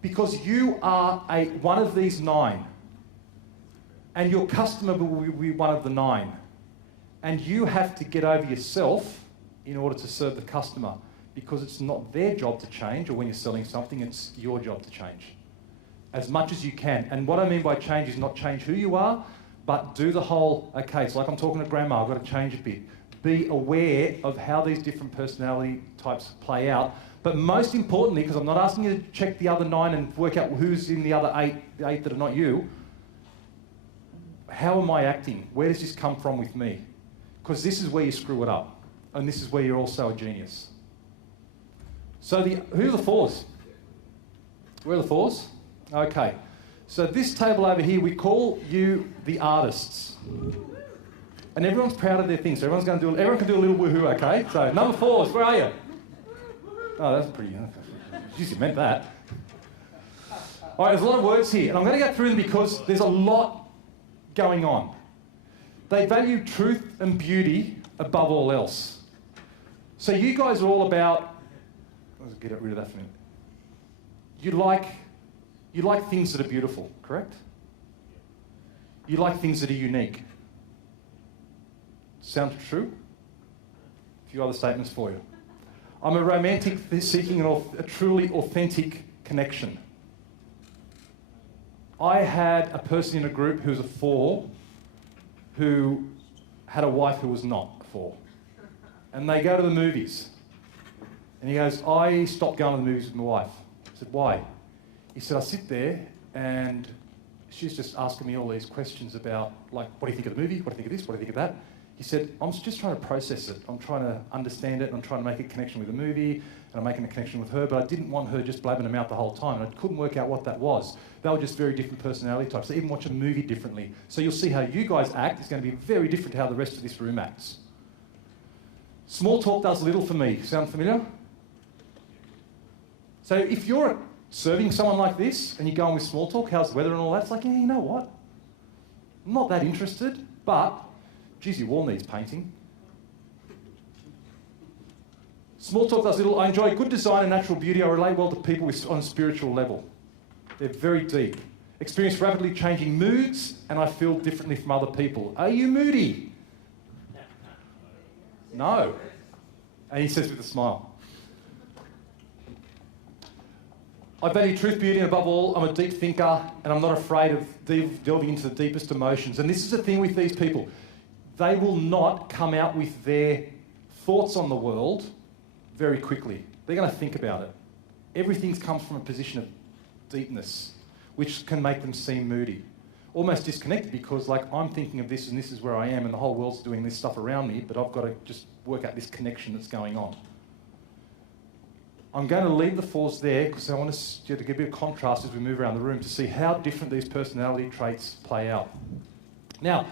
because you are one of these 9 and your customer will be one of the 9 and you have to get over yourself in order to serve the customer because it's not their job to change, or when you're selling something, it's your job to change as much as you can. And what I mean by change is not change who you are, but do the whole, okay, it's like I'm talking to grandma, I've got to change a bit. Be aware of how these different personality types play out. But most importantly, because I'm not asking you to check the other 9 and work out who's in the other 8, the 8 that are not you, how am I acting? Where does this come from with me? Because this is where you screw it up. And this is where you're also a genius. So who are the 4s? Where are the 4s? Okay. So this table over here, we call you the artists. And everyone's proud of their things, so everyone can do a little woohoo, okay? So number 4s, where are you? Oh, that's pretty, geez, you meant that. All right, there's a lot of words here, and I'm going to go through them because there's a lot going on. They value truth and beauty above all else. So you guys are all about, let's get rid of that for a minute. You like things that are beautiful, correct? You like things that are unique. Sound true? A few other statements for you. I'm a romantic seeking a truly authentic connection. I had a person in a group who was a 4 who had a wife who was not a 4. And they go to the movies. And he goes, I stopped going to the movies with my wife. I said, why? He said, I sit there and she's just asking me all these questions about, like, what do you think of the movie? What do you think of this? What do you think of that? He said, I'm just trying to process it. I'm trying to understand it. I'm trying to make a connection with the movie, and I'm making a connection with her, but I didn't want her just blabbing them out the whole time, and I couldn't work out what that was. They were just very different personality types. They even watch a movie differently. So you'll see how you guys act is going to be very different to how the rest of this room acts. Small talk does little for me. Sound familiar? So if you're serving someone like this, and you're going with small talk, how's the weather and all that, it's like, yeah, you know what? I'm not that interested, but geez, your wall needs painting. Small talk does little. I enjoy good design and natural beauty. I relate well to people on a spiritual level. They're very deep. Experience rapidly changing moods, and I feel differently from other people. Are you moody? No. And he says with a smile. I value truth, beauty, and above all, I'm a deep thinker, and I'm not afraid of delving into the deepest emotions. And this is the thing with these people. They will not come out with their thoughts on the world very quickly. They're going to think about it. Everything comes from a position of deepness, which can make them seem moody. Almost disconnected because, like, I'm thinking of this and this is where I am and the whole world's doing this stuff around me, but I've got to just work out this connection that's going on. I'm going to leave the 4s there because I want to get a bit of contrast as we move around the room to see how different these personality traits play out. Now,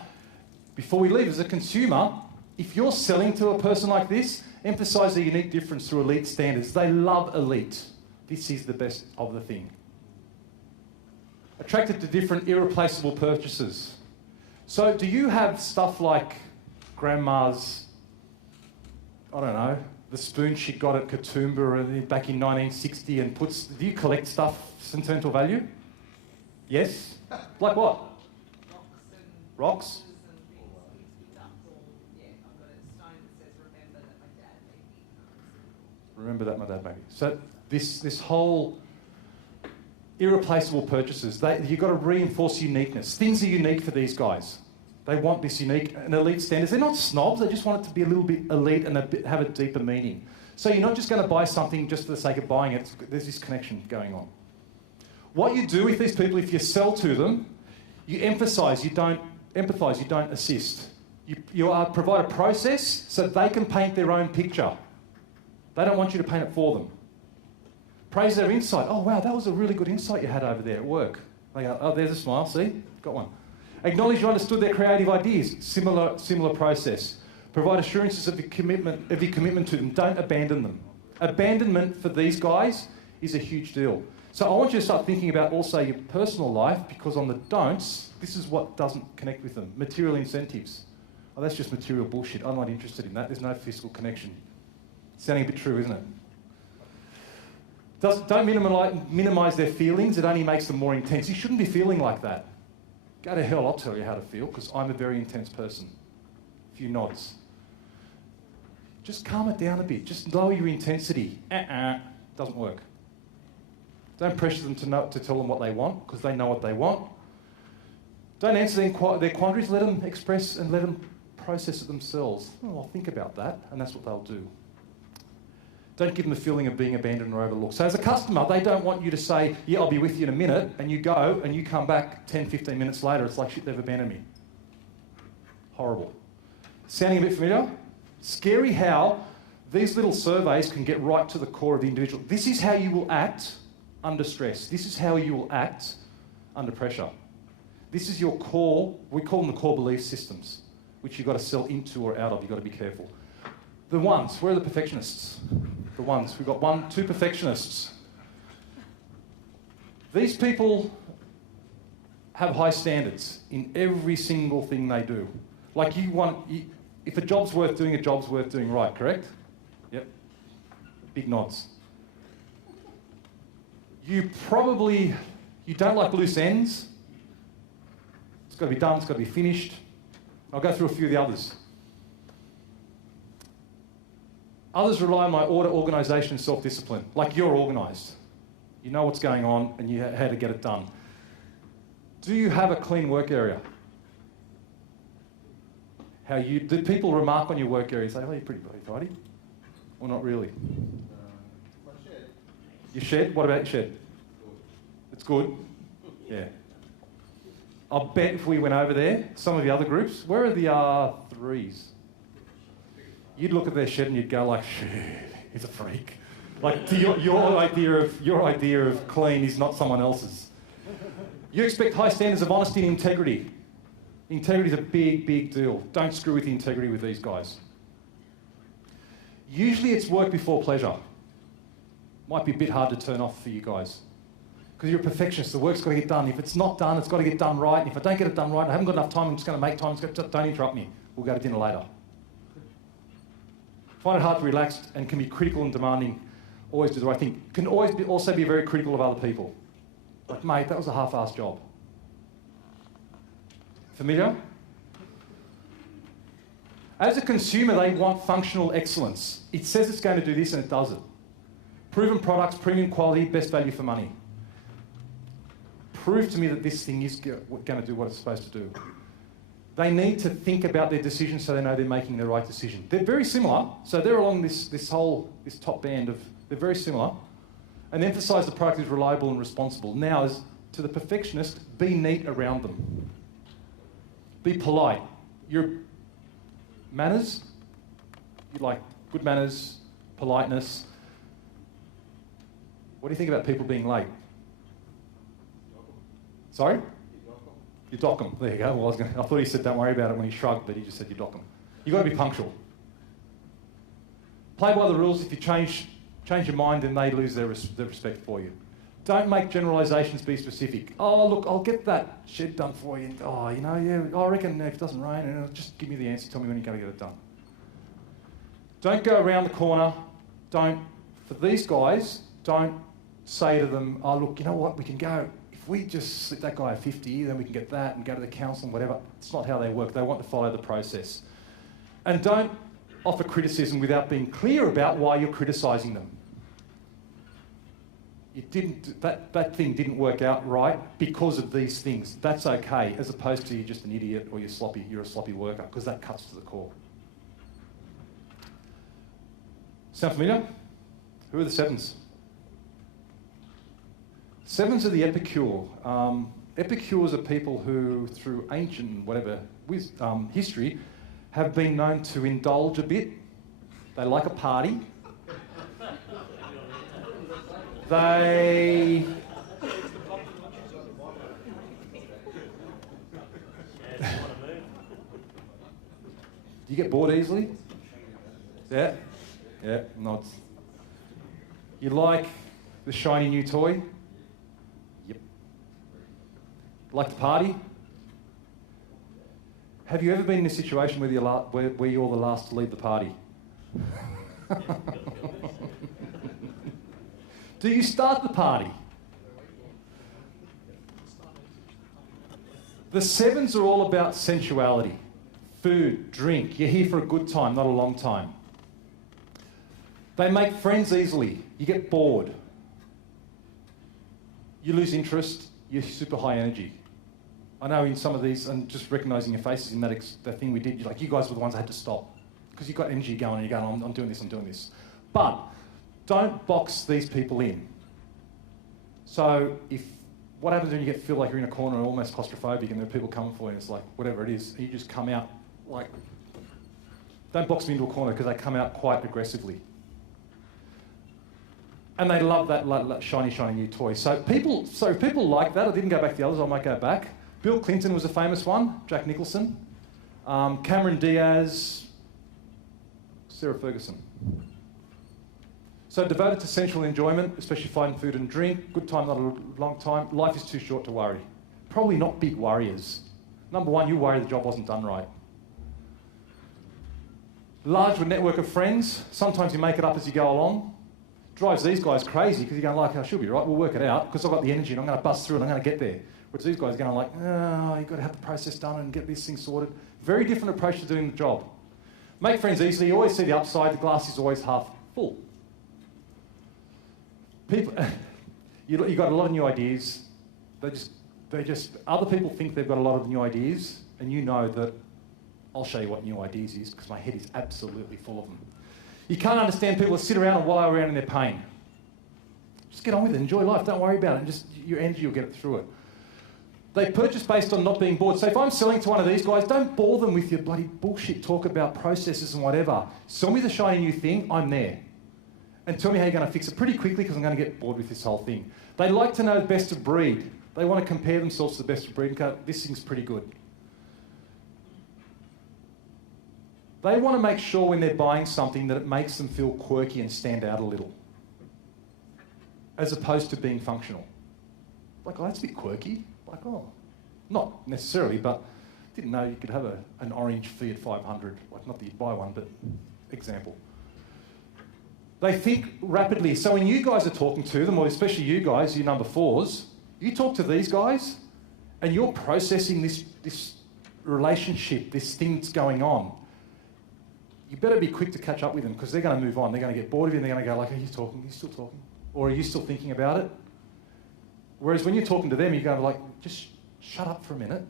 before we leave, as a consumer, if you're selling to a person like this, emphasise the unique difference through elite standards. They love elite. This is the best of the thing. Attracted to different irreplaceable purchases. So do you have stuff like grandma's, I don't know, the spoon she got at Katoomba back in 1960 and do you collect stuff sentimental value? Yes? Like what? Rocks? Remember that my dad made me. So this whole irreplaceable purchases, you've got to reinforce uniqueness. Things are unique for these guys. They want this unique and elite standards. They're not snobs, they just want it to be a little bit elite and have a deeper meaning. So you're not just going to buy something just for the sake of buying it. There's this connection going on. What you do with these people, if you sell to them, you emphasise, you don't empathise, you don't assist. You provide a process so they can paint their own picture. They don't want you to paint it for them. Praise their insight. Oh, wow, that was a really good insight you had over there at work. They go, oh, there's a smile, see? Got one. Acknowledge you understood their creative ideas. Similar process. Provide assurances of your commitment to them. Don't abandon them. Abandonment for these guys is a huge deal. So I want you to start thinking about also your personal life, because on the don'ts, this is what doesn't connect with them. Material incentives. Oh, that's just material bullshit. I'm not interested in that. There's no physical connection. Sounding a bit true, isn't it? Don't minimise their feelings. It only makes them more intense. You shouldn't be feeling like that. Go to hell, I'll tell you how to feel, because I'm a very intense person. A few nods. Just calm it down a bit. Just lower your intensity. Doesn't work. Don't pressure them to tell them what they want, because they know what they want. Don't answer their quandaries. Let them express and let them process it themselves. Oh, I'll think about that, and that's what they'll do. Don't give them the feeling of being abandoned or overlooked. So as a customer, they don't want you to say, yeah, I'll be with you in a minute, and you go, and you come back 10, 15 minutes later. It's like, shit, they've abandoned me. Horrible. Sounding a bit familiar? Scary how these little surveys can get right to the core of the individual. This is how you will act under stress. This is how you will act under pressure. This is your core, we call them the core belief systems, which you've got to sell into or out of. You've got to be careful. The ones, where are the perfectionists? The ones. We've got 2 perfectionists. These people have high standards in every single thing they do. Like if a job's worth doing right, correct? Yep. Big nods. You don't like loose ends. It's got to be done, it's got to be finished. I'll go through a few of the others. Others rely on my order, organisation and self-discipline. Like you're organised. You know what's going on and you how to get it done. Do you have a clean work area? Do people remark on your work area and say, oh, you're pretty tidy? Or not really? My shed. Your shed? What about your shed? Good. It's good? Yeah. I'll bet if we went over there, some of the other groups, where are the R3s? You'd look at their shed and you'd go like, shit, he's a freak. Like your idea of clean is not someone else's. You expect high standards of honesty and integrity. Integrity is a big, big deal. Don't screw with the integrity with these guys. Usually it's work before pleasure. Might be a bit hard to turn off for you guys. Because you're a perfectionist, the work's got to get done. If it's not done, it's got to get done right. And if I don't get it done right, I haven't got enough time, I'm just going to make time. Don't interrupt me. We'll go to dinner later. Find it hard to relax and can be critical and demanding. Always do the right thing. Can also be very critical of other people. Like, mate, that was a half-assed job. Familiar? As a consumer, they want functional excellence. It says it's going to do this and it does it. Proven products, premium quality, best value for money. Prove to me that this thing is going to do what it's supposed to do. They need to think about their decisions so they know they're making the right decision. They're very similar, so they're along this top band of, they're very similar, and emphasise the product is reliable and responsible. Now, as to the perfectionist, be neat around them. Be polite. Your manners, you like good manners, politeness. What do you think about people being late? Sorry? You dock them. There you go. Well, I thought he said don't worry about it when he shrugged, but he just said you dock them. You've got to be punctual. Play by the rules. If you change your mind, then they lose their respect for you. Don't make generalisations, be specific. Oh, look, I'll get that shed done for you. Oh, you know, yeah, I reckon if it doesn't rain, just give me the answer. Tell me when you're going to get it done. Don't go around the corner. For these guys, don't say to them, oh, look, you know what, we can go. If we just slip that guy a 50, then we can get that and go to the council and whatever. It's not how they work. They want to follow the process. And don't offer criticism without being clear about why you're criticising them. That thing didn't work out right because of these things. That's okay, as opposed to you're just an idiot or you're a sloppy worker, because that cuts to the core. Sound familiar? Who are the sevens? Sevens are the epicure. epicures are people who, through ancient history, have been known to indulge a bit. They like a party. They... Do you get bored easily? Yeah? Yeah, nods. You like the shiny new toy? Yep. Like to party? Have you ever been in a situation where you're the last to leave the party? Do you start the party? The sevens are all about sensuality. Food, drink. You're here for a good time, not a long time. They make friends easily. You get bored. You lose interest. You're super high energy. I know in some of these, and just recognising your faces in that thing we did, you're like, you guys were the ones that had to stop. Because you've got energy going and you're going, I'm doing this. But don't box these people in. So what happens when you feel like you're in a corner and almost claustrophobic and there are people coming for you and it's like, whatever it is, and you just come out like, don't box them into a corner because they come out quite aggressively. And they love that shiny new toy. So if people like that, I didn't go back to the others, I might go back. Bill Clinton was a famous one, Jack Nicholson. Cameron Diaz, Sarah Ferguson. So devoted to sensual enjoyment, especially finding food and drink, good time, not a long time. Life is too short to worry. Probably not big worriers. Number one, you worry the job wasn't done right. Large network of friends, sometimes you make it up as you go along. Drives these guys crazy because you're going like, I should be right, we'll work it out because I've got the energy and I'm going to bust through and I'm going to get there. Whereas these guys are going like, oh, you've got to have the process done and get this thing sorted. Very different approach to doing the job. Make friends easily, you always see the upside, the glass is always half full. People, you've got a lot of new ideas. Other people think they've got a lot of new ideas and you know that I'll show you what new ideas is because my head is absolutely full of them. You can't understand people that sit around and wallow around in their pain. Just get on with it, enjoy life, don't worry about it, and just your energy will get it through it. They purchase based on not being bored. So if I'm selling to one of these guys, don't bore them with your bloody bullshit talk about processes and whatever. Sell me the shiny new thing, I'm there. And tell me how you're going to fix it pretty quickly because I'm going to get bored with this whole thing. They like to know the best of breed. They want to compare themselves to the best of breed and go, this thing's pretty good. They want to make sure when they're buying something that it makes them feel quirky and stand out a little, as opposed to being functional. Like, oh, that's a bit quirky. Like, oh, not necessarily, but didn't know you could have an orange Fiat 500. Like, not that you'd buy one, but example. They think rapidly. So when you guys are talking to them, or especially you guys, you number fours, you talk to these guys and you're processing this relationship, this thing that's going on. You better be quick to catch up with them because they're going to move on. They're going to get bored of you and they're going to go like, are you talking? Are you still talking? Or are you still thinking about it? Whereas when you're talking to them, you're going like, just shut up for a minute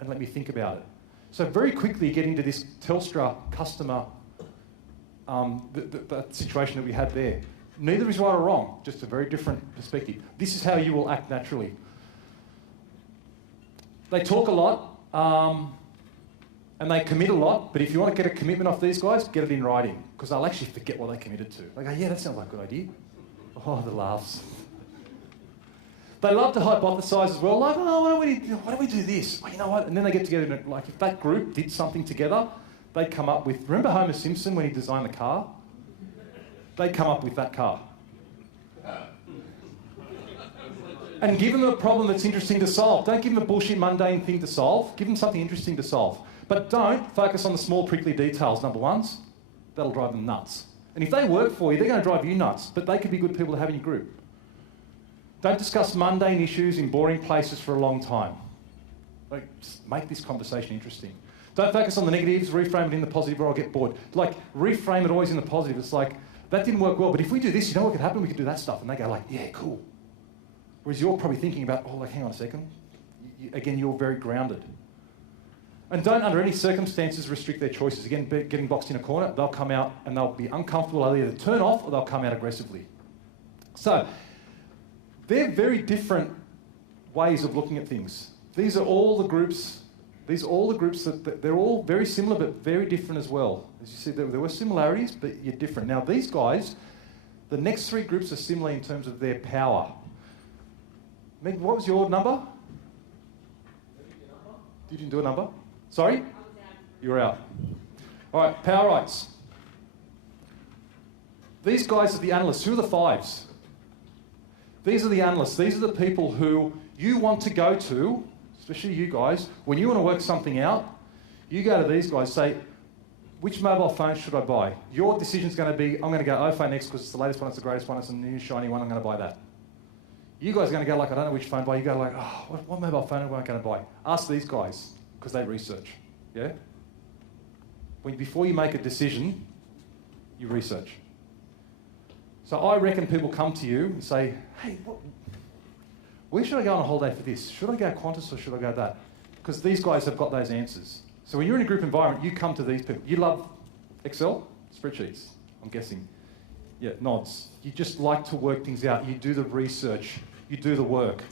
and let me think about it. So very quickly get into this Telstra customer, the situation that we had there. Neither is right or wrong, just a very different perspective. This is how you will act naturally. They talk a lot. And they commit a lot, but if you want to get a commitment off these guys, get it in writing, because they'll actually forget what they committed to. They go, yeah, that sounds like a good idea. Oh, the laughs. They love to hypothesise as well, like, oh, why don't we do this? Oh, you know what? And then they get together, and like if that group did something together, they'd come up with, remember Homer Simpson when he designed the car? They'd come up with that car. And give them a problem that's interesting to solve. Don't give them a bullshit, mundane thing to solve. Give them something interesting to solve. But don't focus on the small, prickly details, number ones. That'll drive them nuts. And if they work for you, they're going to drive you nuts, but they could be good people to have in your group. Don't discuss mundane issues in boring places for a long time. Like, just make this conversation interesting. Don't focus on the negatives, reframe it in the positive or I'll get bored. Like, reframe it always in the positive. It's like, that didn't work well, but if we do this, you know what could happen? We could do that stuff. And they go like, yeah, cool. Whereas you're probably thinking about, oh, like, hang on a second. Again, you're very grounded. And don't, under any circumstances, restrict their choices. Again, getting boxed in a corner, they'll come out and they'll be uncomfortable. They'll either turn off or they'll come out aggressively. So, they're very different ways of looking at things. These are all the groups. These are all the groups that they're all very similar but very different as well. As you see, there were similarities, but you're different. Now these guys, the next three groups are similar in terms of their power. Meg, what was your number? You didn't do a number? Sorry? You were out. All right, power rights. These guys are the analysts. Who are the fives? These are the analysts. These are the people who you want to go to, especially you guys, when you want to work something out, you go to these guys, say, which mobile phone should I buy? Your decision's going to be, I'm going to go iPhone X because it's the latest one, it's the greatest one, it's the new shiny one, I'm going to buy that. You guys are going to go like, I don't know which phone to buy. You go like, oh, what mobile phone am I going to buy? Ask these guys, because they research, yeah? Before you make a decision, you research. So I reckon people come to you and say, hey, where should I go on a holiday for this? Should I go Qantas or should I go that? Because these guys have got those answers. So when you're in a group environment, you come to these people. You love Excel? Spreadsheets, I'm guessing. Yeah, nods. You just like to work things out. You do the research. You do the work.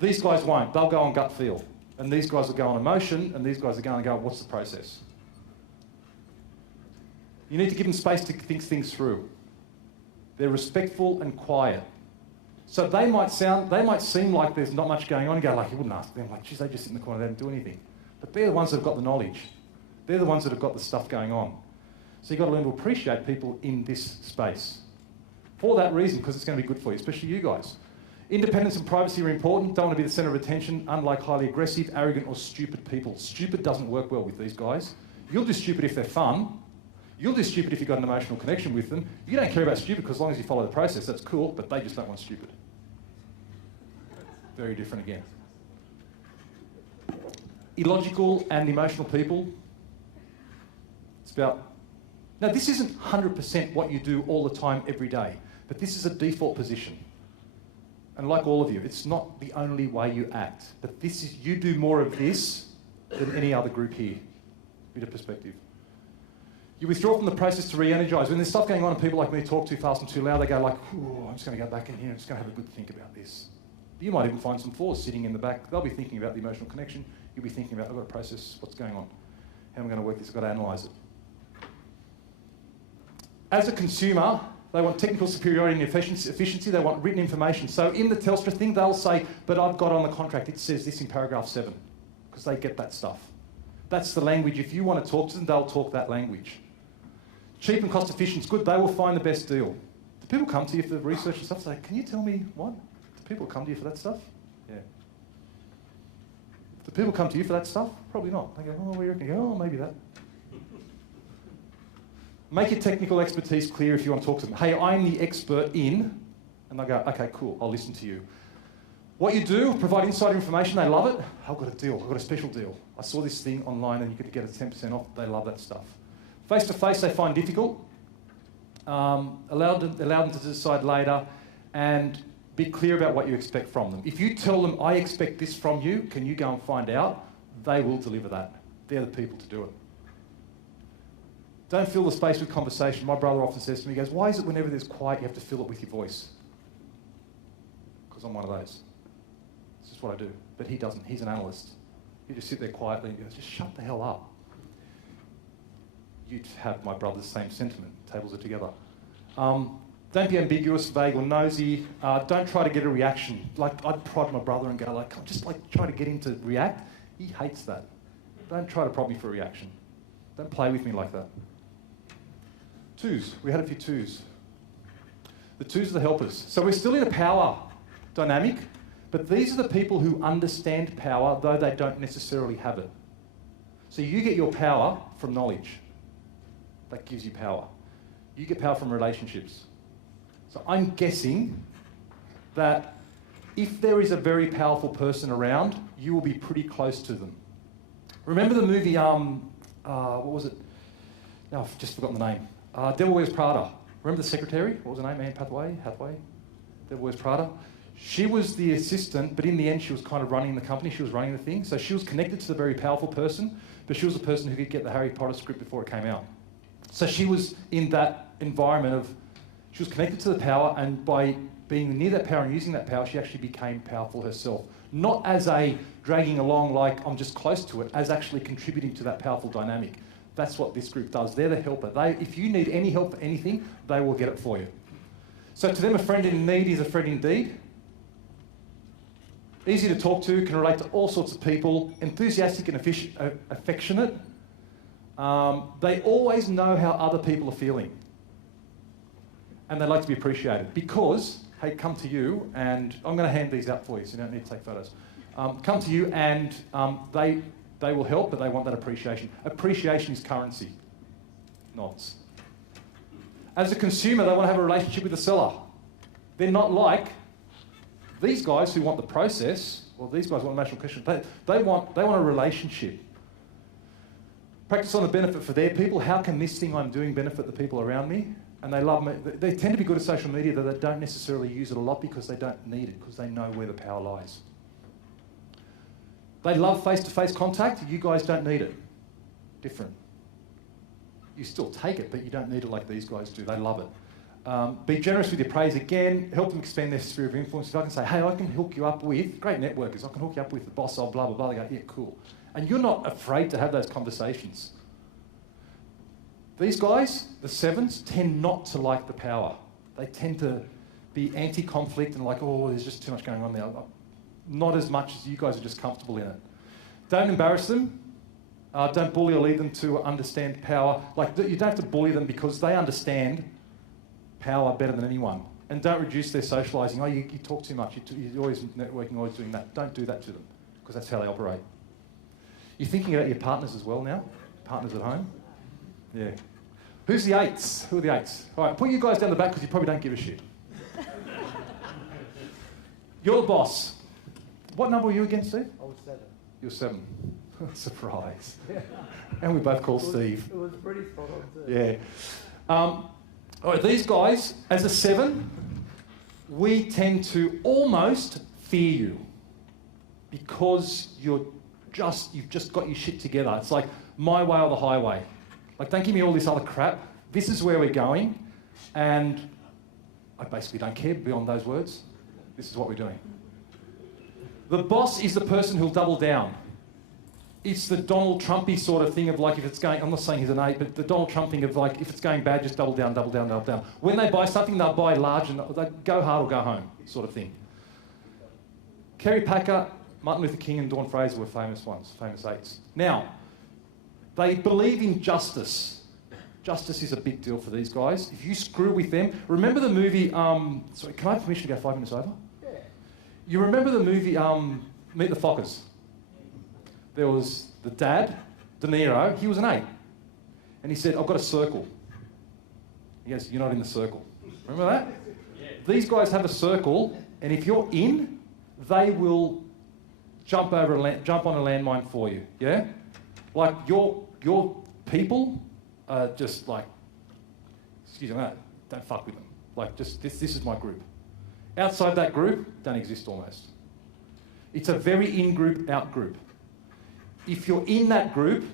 These guys won't. They'll go on gut feel. And these guys will go on emotion, and these guys are going to go, what's the process? You need to give them space to think things through. They're respectful and quiet. So they might seem like there's not much going on and go like, you wouldn't ask them, like, geez, they just sit in the corner, they don't do anything. But they're the ones that have got the knowledge. They're the ones that have got the stuff going on. So you've got to learn to appreciate people in this space. For that reason, because it's going to be good for you, especially you guys. Independence and privacy are important. Don't want to be the centre of attention, unlike highly aggressive, arrogant or stupid people. Stupid doesn't work well with these guys. You'll do stupid if they're fun. You'll do stupid if you've got an emotional connection with them. You don't care about stupid because as long as you follow the process, that's cool, but they just don't want stupid. Very different again. Illogical and emotional people. It's about... Now, this isn't 100% what you do all the time, every day, but this is a default position. And like all of you, it's not the only way you act, but this is, you do more of this than any other group here. Bit of perspective. You withdraw from the process to re-energise. When there's stuff going on and people like me talk too fast and too loud, they go like, I'm just going to go back in here, I'm just going to have a good think about this. You might even find some fours sitting in the back. They'll be thinking about the emotional connection. You'll be thinking about, I've got to process what's going on. How am I going to work this? I've got to analyse it. As a consumer, they want technical superiority and efficiency. They want written information. So in the Telstra thing, they'll say, but I've got on the contract, it says this in paragraph 7, because they get that stuff. That's the language. If you want to talk to them, they'll talk that language. Cheap and cost efficient is good. They will find the best deal. Do people come to you for research and stuff? Say, can you tell me what? Do people come to you for that stuff? Yeah. Do people come to you for that stuff? Probably not. They go, oh, what do you reckon? You go, oh, maybe that. Make your technical expertise clear if you want to talk to them. Hey, I'm the expert in, and they go, okay, cool, I'll listen to you. What you do, provide insider information, they love it. I've got a deal, I've got a special deal. I saw this thing online and you could get a 10% off. They love that stuff. Face-to-face they find difficult. Allow them to decide later and be clear about what you expect from them. If you tell them, I expect this from you, can you go and find out? They will deliver that. They're the people to do it. Don't fill the space with conversation. My brother often says to me, he goes, why is it whenever there's quiet you have to fill it with your voice? Because I'm one of those. It's just what I do. But he doesn't. He's an analyst. You just sit there quietly and goes, just shut the hell up. You'd have my brother's same sentiment. Tables are together. Don't be ambiguous, vague or nosy. Don't try to get a reaction. Like, I'd prod my brother and go like, just like try to get him to react. He hates that. Don't try to prod me for a reaction. Don't play with me like that. Twos. We had a few twos. The twos are the helpers. So we're still in a power dynamic, but these are the people who understand power, though they don't necessarily have it. So you get your power from knowledge. That gives you power. You get power from relationships. So I'm guessing that if there is a very powerful person around, you will be pretty close to them. Remember the movie, what was it? No, I've just forgotten the name. Devil Wears Prada. Remember the secretary? What was her name? Anne Hathaway? Devil Wears Prada. She was the assistant, but in the end she was kind of running the company. She was running the thing. So she was connected to the very powerful person, but she was the person who could get the Harry Potter script before it came out. So she was in that environment of, she was connected to the power, and by being near that power and using that power, she actually became powerful herself. Not as a dragging along like I'm just close to it, as actually contributing to that powerful dynamic. That's what this group does. They're the helper. If you need any help for anything, they will get it for you. So to them, a friend in need is a friend indeed. Easy to talk to, can relate to all sorts of people, enthusiastic and affectionate. They always know how other people are feeling. And they like to be appreciated because, hey, come to you, and I'm going to hand these out for you, so you don't need to take photos. Come to you, and they will help, but they want that appreciation. Appreciation is currency. Nods. As a consumer, they want to have a relationship with the seller. They're not like these guys who want the process, or these guys want emotional connection. They want a relationship. Practice on the benefit for their people. How can this thing I'm doing benefit the people around me? And they love me. They tend to be good at social media, though they don't necessarily use it a lot because they don't need it, because they know where the power lies. They love face-to-face contact. You guys don't need it. Different. You still take it, but you don't need it like these guys do. They love it. Be generous with your praise again. Help them expand their sphere of influence. If I can say, hey, I can hook you up with, great networkers, I can hook you up with the boss of blah, blah, blah. They go, yeah, cool. And you're not afraid to have those conversations. These guys, the sevens, tend not to like the power. They tend to be anti-conflict and like, oh, there's just too much going on there. Not as much as you guys are just comfortable in it. Don't embarrass them. Don't bully or lead them to understand power. Like, you don't have to bully them because they understand power better than anyone. And don't reduce their socialising. Oh, you talk too much. You're always networking, always doing that. Don't do that to them because that's how they operate. You're thinking about your partners as well now? Partners at home? Yeah. Who's the eights? Who are the eights? All right, put you guys down the back because you probably don't give a shit. You're the boss. What number were you again, Steve? I was 7. You're 7. Surprise. And we both call Steve. It was pretty spot on too. Yeah. All right, these guys, as a 7, we tend to almost fear you because you've just got your shit together. It's like my way or the highway. Like, don't give me all this other crap. This is where we're going, and I basically don't care beyond those words. This is what we're doing. The boss is the person who'll double down. It's the Donald Trumpy sort of thing of like, if it's going, I'm not saying he's an 8, but the Donald Trump thing of like, if it's going bad, just double down, double down, double down. When they buy something, they'll buy large and they go hard or go home, sort of thing. Kerry Packer, Martin Luther King and Dawn Fraser were famous ones, famous 8s. Now, they believe in justice. Justice is a big deal for these guys. If you screw with them, remember the movie, sorry, can I have permission to go 5 minutes over? Yeah. You remember the movie Meet the Fockers? There was the dad, De Niro, he was an 8. And he said, I've got a circle. He goes, you're not in the circle. Remember that? Yeah. These guys have a circle, and if you're in, they will jump on a landmine for you, yeah? Like, your people are just like, excuse me, don't fuck with them. Like, just, this is my group. Outside that group, don't exist almost. It's a very in-group, out-group. If you're in that group,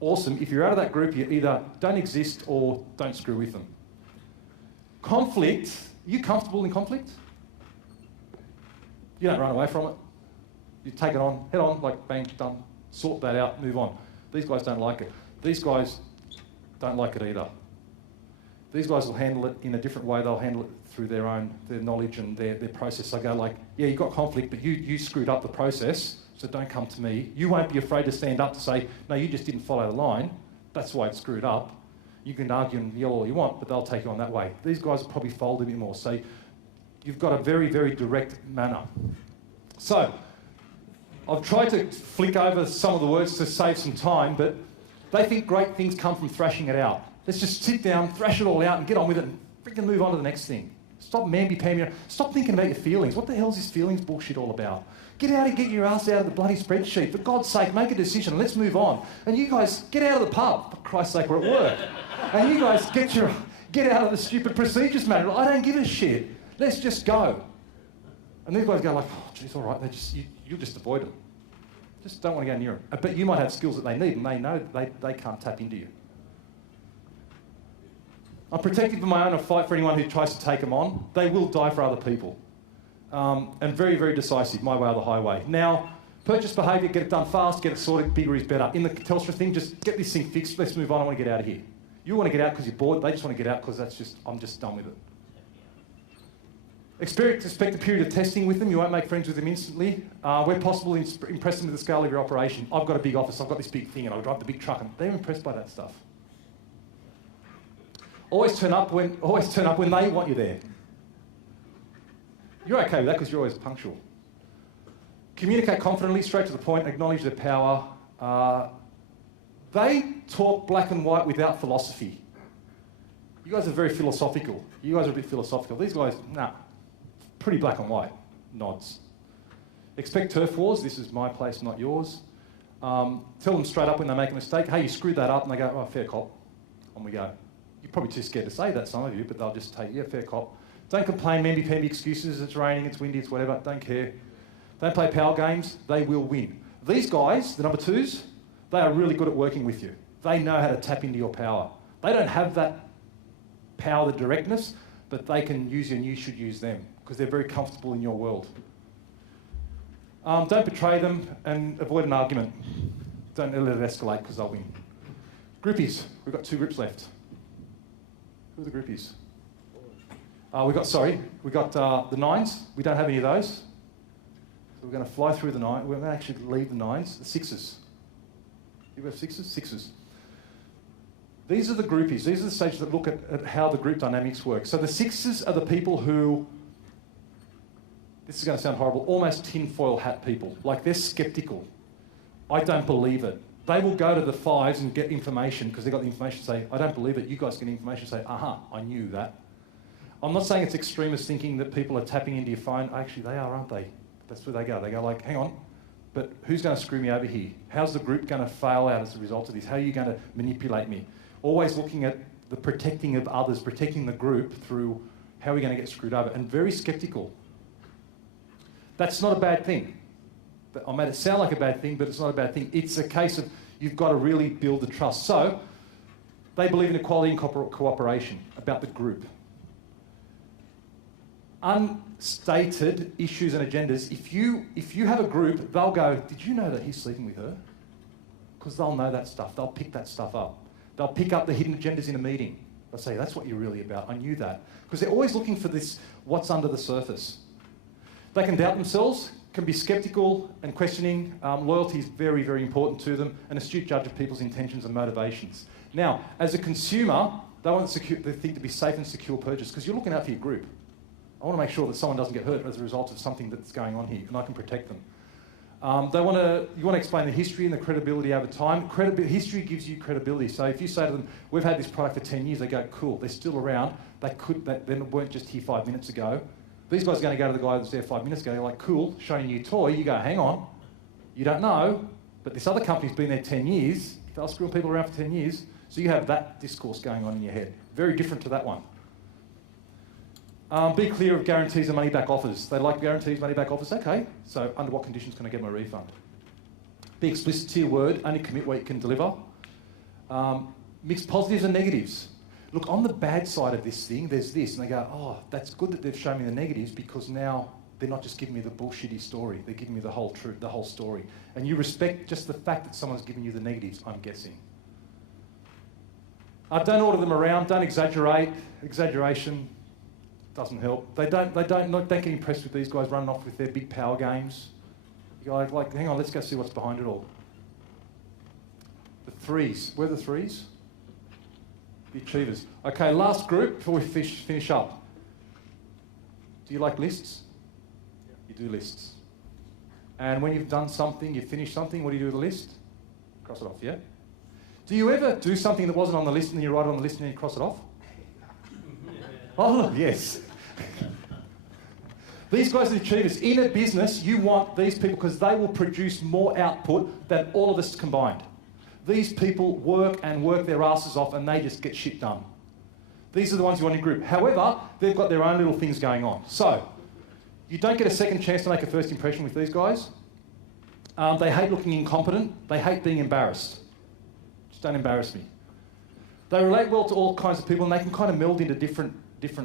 awesome. If you're out of that group, you either don't exist or don't screw with them. Conflict, are you comfortable in conflict? You don't run away from it. You take it on, head on, like bang, done, sort that out, move on. These guys don't like it. These guys don't like it either. These guys will handle it in a different way. They'll handle it through their knowledge and their process. They go like, yeah, you've got conflict, but you screwed up the process, so don't come to me. You won't be afraid to stand up to say, no, you just didn't follow the line. That's why it's screwed up. You can argue and yell all you want, but they'll take you on that way. These guys will probably fold a bit more. So you've got a very, very direct manner. So I've tried to flick over some of the words to save some time, but they think great things come from thrashing it out. Let's just sit down, thrash it all out and get on with it and freaking move on to the next thing. Stop mamby-pamby. Stop thinking about your feelings. What the hell is this feelings bullshit all about? Get out and get your ass out of the bloody spreadsheet. For God's sake, make a decision. Let's move on. And you guys, get out of the pub. For Christ's sake, we're at work. And you guys, get out of the stupid procedures matter. I don't give a shit. Let's just go. And these guys go like, oh, geez, all right. You'll just avoid them. Just don't want to go near them. But you might have skills that they need, and they know they can't tap into you. I'm protective of my own and fight for anyone who tries to take them on. They will die for other people. And very, very decisive, my way or the highway. Now, purchase behaviour, get it done fast, get it sorted, bigger is better. In the Telstra thing, just get this thing fixed, let's move on, I want to get out of here. You want to get out because you're bored, they just want to get out because I'm just done with it. Expect a period of testing with them. You won't make friends with them instantly. Where possible, impress them with the scale of your operation. I've got a big office, I've got this big thing, and I drive the big truck, and they're impressed by that stuff. Always turn up when they want you there. You're okay with that because you're always punctual. Communicate confidently, straight to the point, acknowledge their power. They talk black and white without philosophy. You guys are very philosophical. You guys are a bit philosophical. These guys, nah. Pretty black and white, nods. Expect turf wars, this is my place, not yours. Tell them straight up when they make a mistake, hey, you screwed that up, and they go, oh, fair cop, on we go. You're probably too scared to say that, some of you, but they'll just take, yeah, fair cop. Don't complain, memby-pemby excuses, it's raining, it's windy, it's whatever, don't care. Don't play power games, they will win. These guys, the number twos, they are really good at working with you. They know how to tap into your power. They don't have that power, the directness, but they can use you and you should use them because they're very comfortable in your world. Don't betray them and avoid an argument. Don't let it escalate because they'll win. Groupies, we've got 2 groups left. Who are the groupies? We got the 9s. We don't have any of those. So we're going to fly through the 9s. We're going to actually leave the 9s. The 6s. You have 6s? 6s. These are the groupies. These are the stages that look at how the group dynamics work. So the 6s are the people who, this is going to sound horrible, almost tinfoil hat people. Like they're sceptical. I don't believe it. They will go to the 5s and get information because they've got the information to say, I don't believe it. You guys get information say, aha, I knew that. I'm not saying it's extremist thinking that people are tapping into your phone. Actually, they are, aren't they? That's where they go. They go like, hang on, but who's going to screw me over here? How's the group going to fail out as a result of this? How are you going to manipulate me? Always looking at the protecting of others, protecting the group through how are we going to get screwed over, and very sceptical. That's not a bad thing. I made it sound like a bad thing, but it's not a bad thing. It's a case of you've got to really build the trust. So they believe in equality and cooperation about the group. Unstated issues and agendas. If you have a group, they'll go, did you know that he's sleeping with her? Because they'll know that stuff. They'll pick that stuff up. They'll pick up the hidden agendas in a meeting. They'll say, that's what you're really about. I knew that. Because they're always looking for this, what's under the surface. They can doubt themselves, can be sceptical and questioning. Loyalty is very, very important to them. An astute judge of people's intentions and motivations. Now, as a consumer, they want the thing to be safe and secure purchase because you're looking out for your group. I want to make sure that someone doesn't get hurt as a result of something that's going on here, and I can protect them. You want to explain the history and the credibility over time. History gives you credibility. So if you say to them, we've had this product for 10 years, they go, cool, they're still around. They weren't just here 5 minutes ago. These guys are going to go to the guy that was there 5 minutes ago. They're like, cool, showing a new toy. You go, hang on, you don't know, but this other company's been there 10 years. They'll screw people around for 10 years. So you have that discourse going on in your head. Very different to that one. Be clear of guarantees and money-back offers. They like guarantees, money-back offers. Okay, so under what conditions can I get my refund? Be explicit to your word. Only commit what you can deliver. Mix positives and negatives. Look, on the bad side of this thing, there's this. And they go, oh, that's good that they've shown me the negatives because now they're not just giving me the bullshitty story. They're giving me the whole truth, the whole story. And you respect just the fact that someone's giving you the negatives, I'm guessing. Don't order them around. Don't exaggerate. Exaggeration doesn't help. They don't get impressed with these guys running off with their big power games. You go like, hang on, let's go see what's behind it all. The 3s. Where are the 3s? The achievers. Okay, last group before we finish up. Do you like lists? You do lists. And when you've done something, you've finished something, what do you do with the list? Cross it off, yeah? Do you ever do something that wasn't on the list and then you write it on the list and then you cross it off? Oh, yes. These guys are achievers. In a business, you want these people because they will produce more output than all of us combined. These people work and work their asses off and they just get shit done. These are the ones you want in your group. However, they've got their own little things going on. So, you don't get a second chance to make a first impression with these guys. They hate looking incompetent. They hate being embarrassed. Just don't embarrass me. They relate well to all kinds of people, and they can kind of meld into different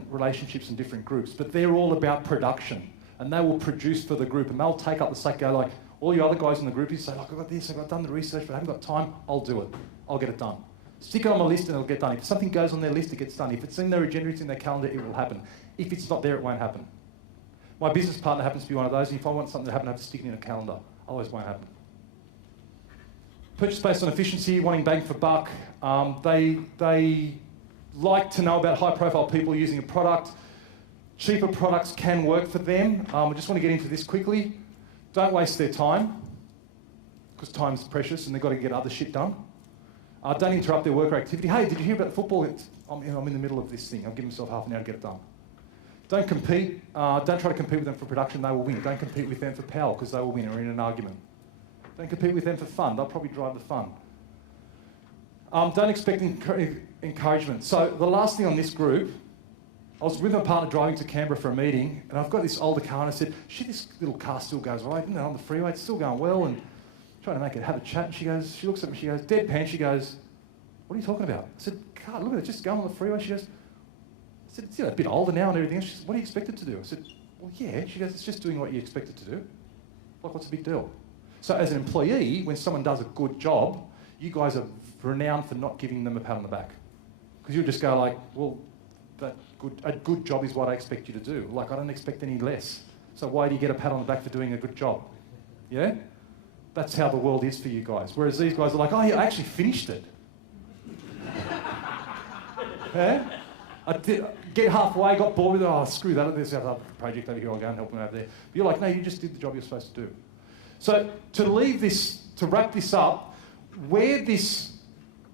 relationships and different groups, but they're all about production, and they will produce for the group, and they'll take up the slack, go like, all you other guys in the group, you say, like, I've got this, I've done the research, but I haven't got time, I'll do it. I'll get it done. Stick it on my list and it'll get done. If something goes on their list, it gets done. If it's in their agenda, it's in their calendar, it will happen. If it's not there, it won't happen. My business partner happens to be one of those, and if I want something to happen, I have to stick it in a calendar. Otherwise, it won't happen. Purchase based on efficiency, wanting bang for buck. They like to know about high-profile people using a product. Cheaper products can work for them. I just want to get into this quickly. Don't waste their time, because time's precious and they've got to get other shit done. Don't interrupt their work or activity. Hey, did you hear about football? I'm in the middle of this thing. I'll give myself half an hour to get it done. Don't compete. Don't try to compete with them for production. They will win. Don't compete with them for power, because they will win or in an argument. Don't compete with them for fun. They'll probably drive the fun. Don't expect encouragement. So the last thing on this group, I was with my partner driving to Canberra for a meeting, and I've got this older car, and I said, shit, this little car still goes right, isn't it, on the freeway? It's still going well, and trying to make it have a chat, and she looks at me, she goes, deadpan, she goes, what are you talking about? I said, car, look at it, just going on the freeway. She goes, I said, it's a bit older now and everything else. She said, what do you expect it to do? I said, well, yeah. She goes, it's just doing what you expect it to do. Like, what's the big deal? So as an employee, when someone does a good job, you guys are renowned for not giving them a pat on the back. Because you'll just go like, well, a good job is what I expect you to do. Like, I don't expect any less. So why do you get a pat on the back for doing a good job? Yeah? That's how the world is for you guys. Whereas these guys are like, oh, yeah, I actually finished it. Yeah? I did, get halfway, got bored with it, oh, screw that, there's another project over here, I'll go and help them over there. But you're like, no, you just did the job you're supposed to do. So to wrap this up, where this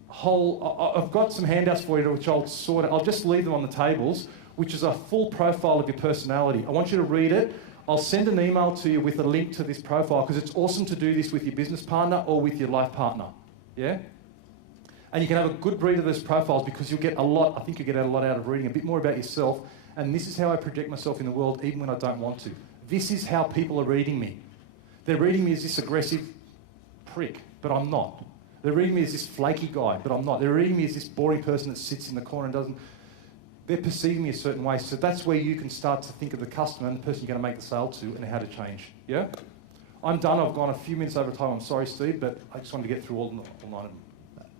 whole, I've got some handouts for you which I'll just leave them on the tables, which is a full profile of your personality. I want you to read it. I'll send an email to you with a link to this profile, because it's awesome to do this with your business partner or with your life partner. Yeah? And you can have a good read of those profiles, because you'll get a lot, I think you'll get a lot out of reading, a bit more about yourself. And this is how I project myself in the world, even when I don't want to. This is how people are reading me. They're reading me as this aggressive prick, but I'm not. They're reading me as this flaky guy, but I'm not. They're reading me as this boring person that sits in the corner and doesn't... They're perceiving me a certain way. So that's where you can start to think of the customer and the person you're going to make the sale to and how to change. Yeah? I'm done. I've gone a few minutes over time. I'm sorry, Steve, but I just wanted to get through all 9 of them.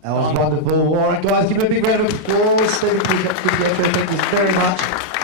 That was wonderful. All right, guys, give him a big round of applause. Stephen, thank you very much.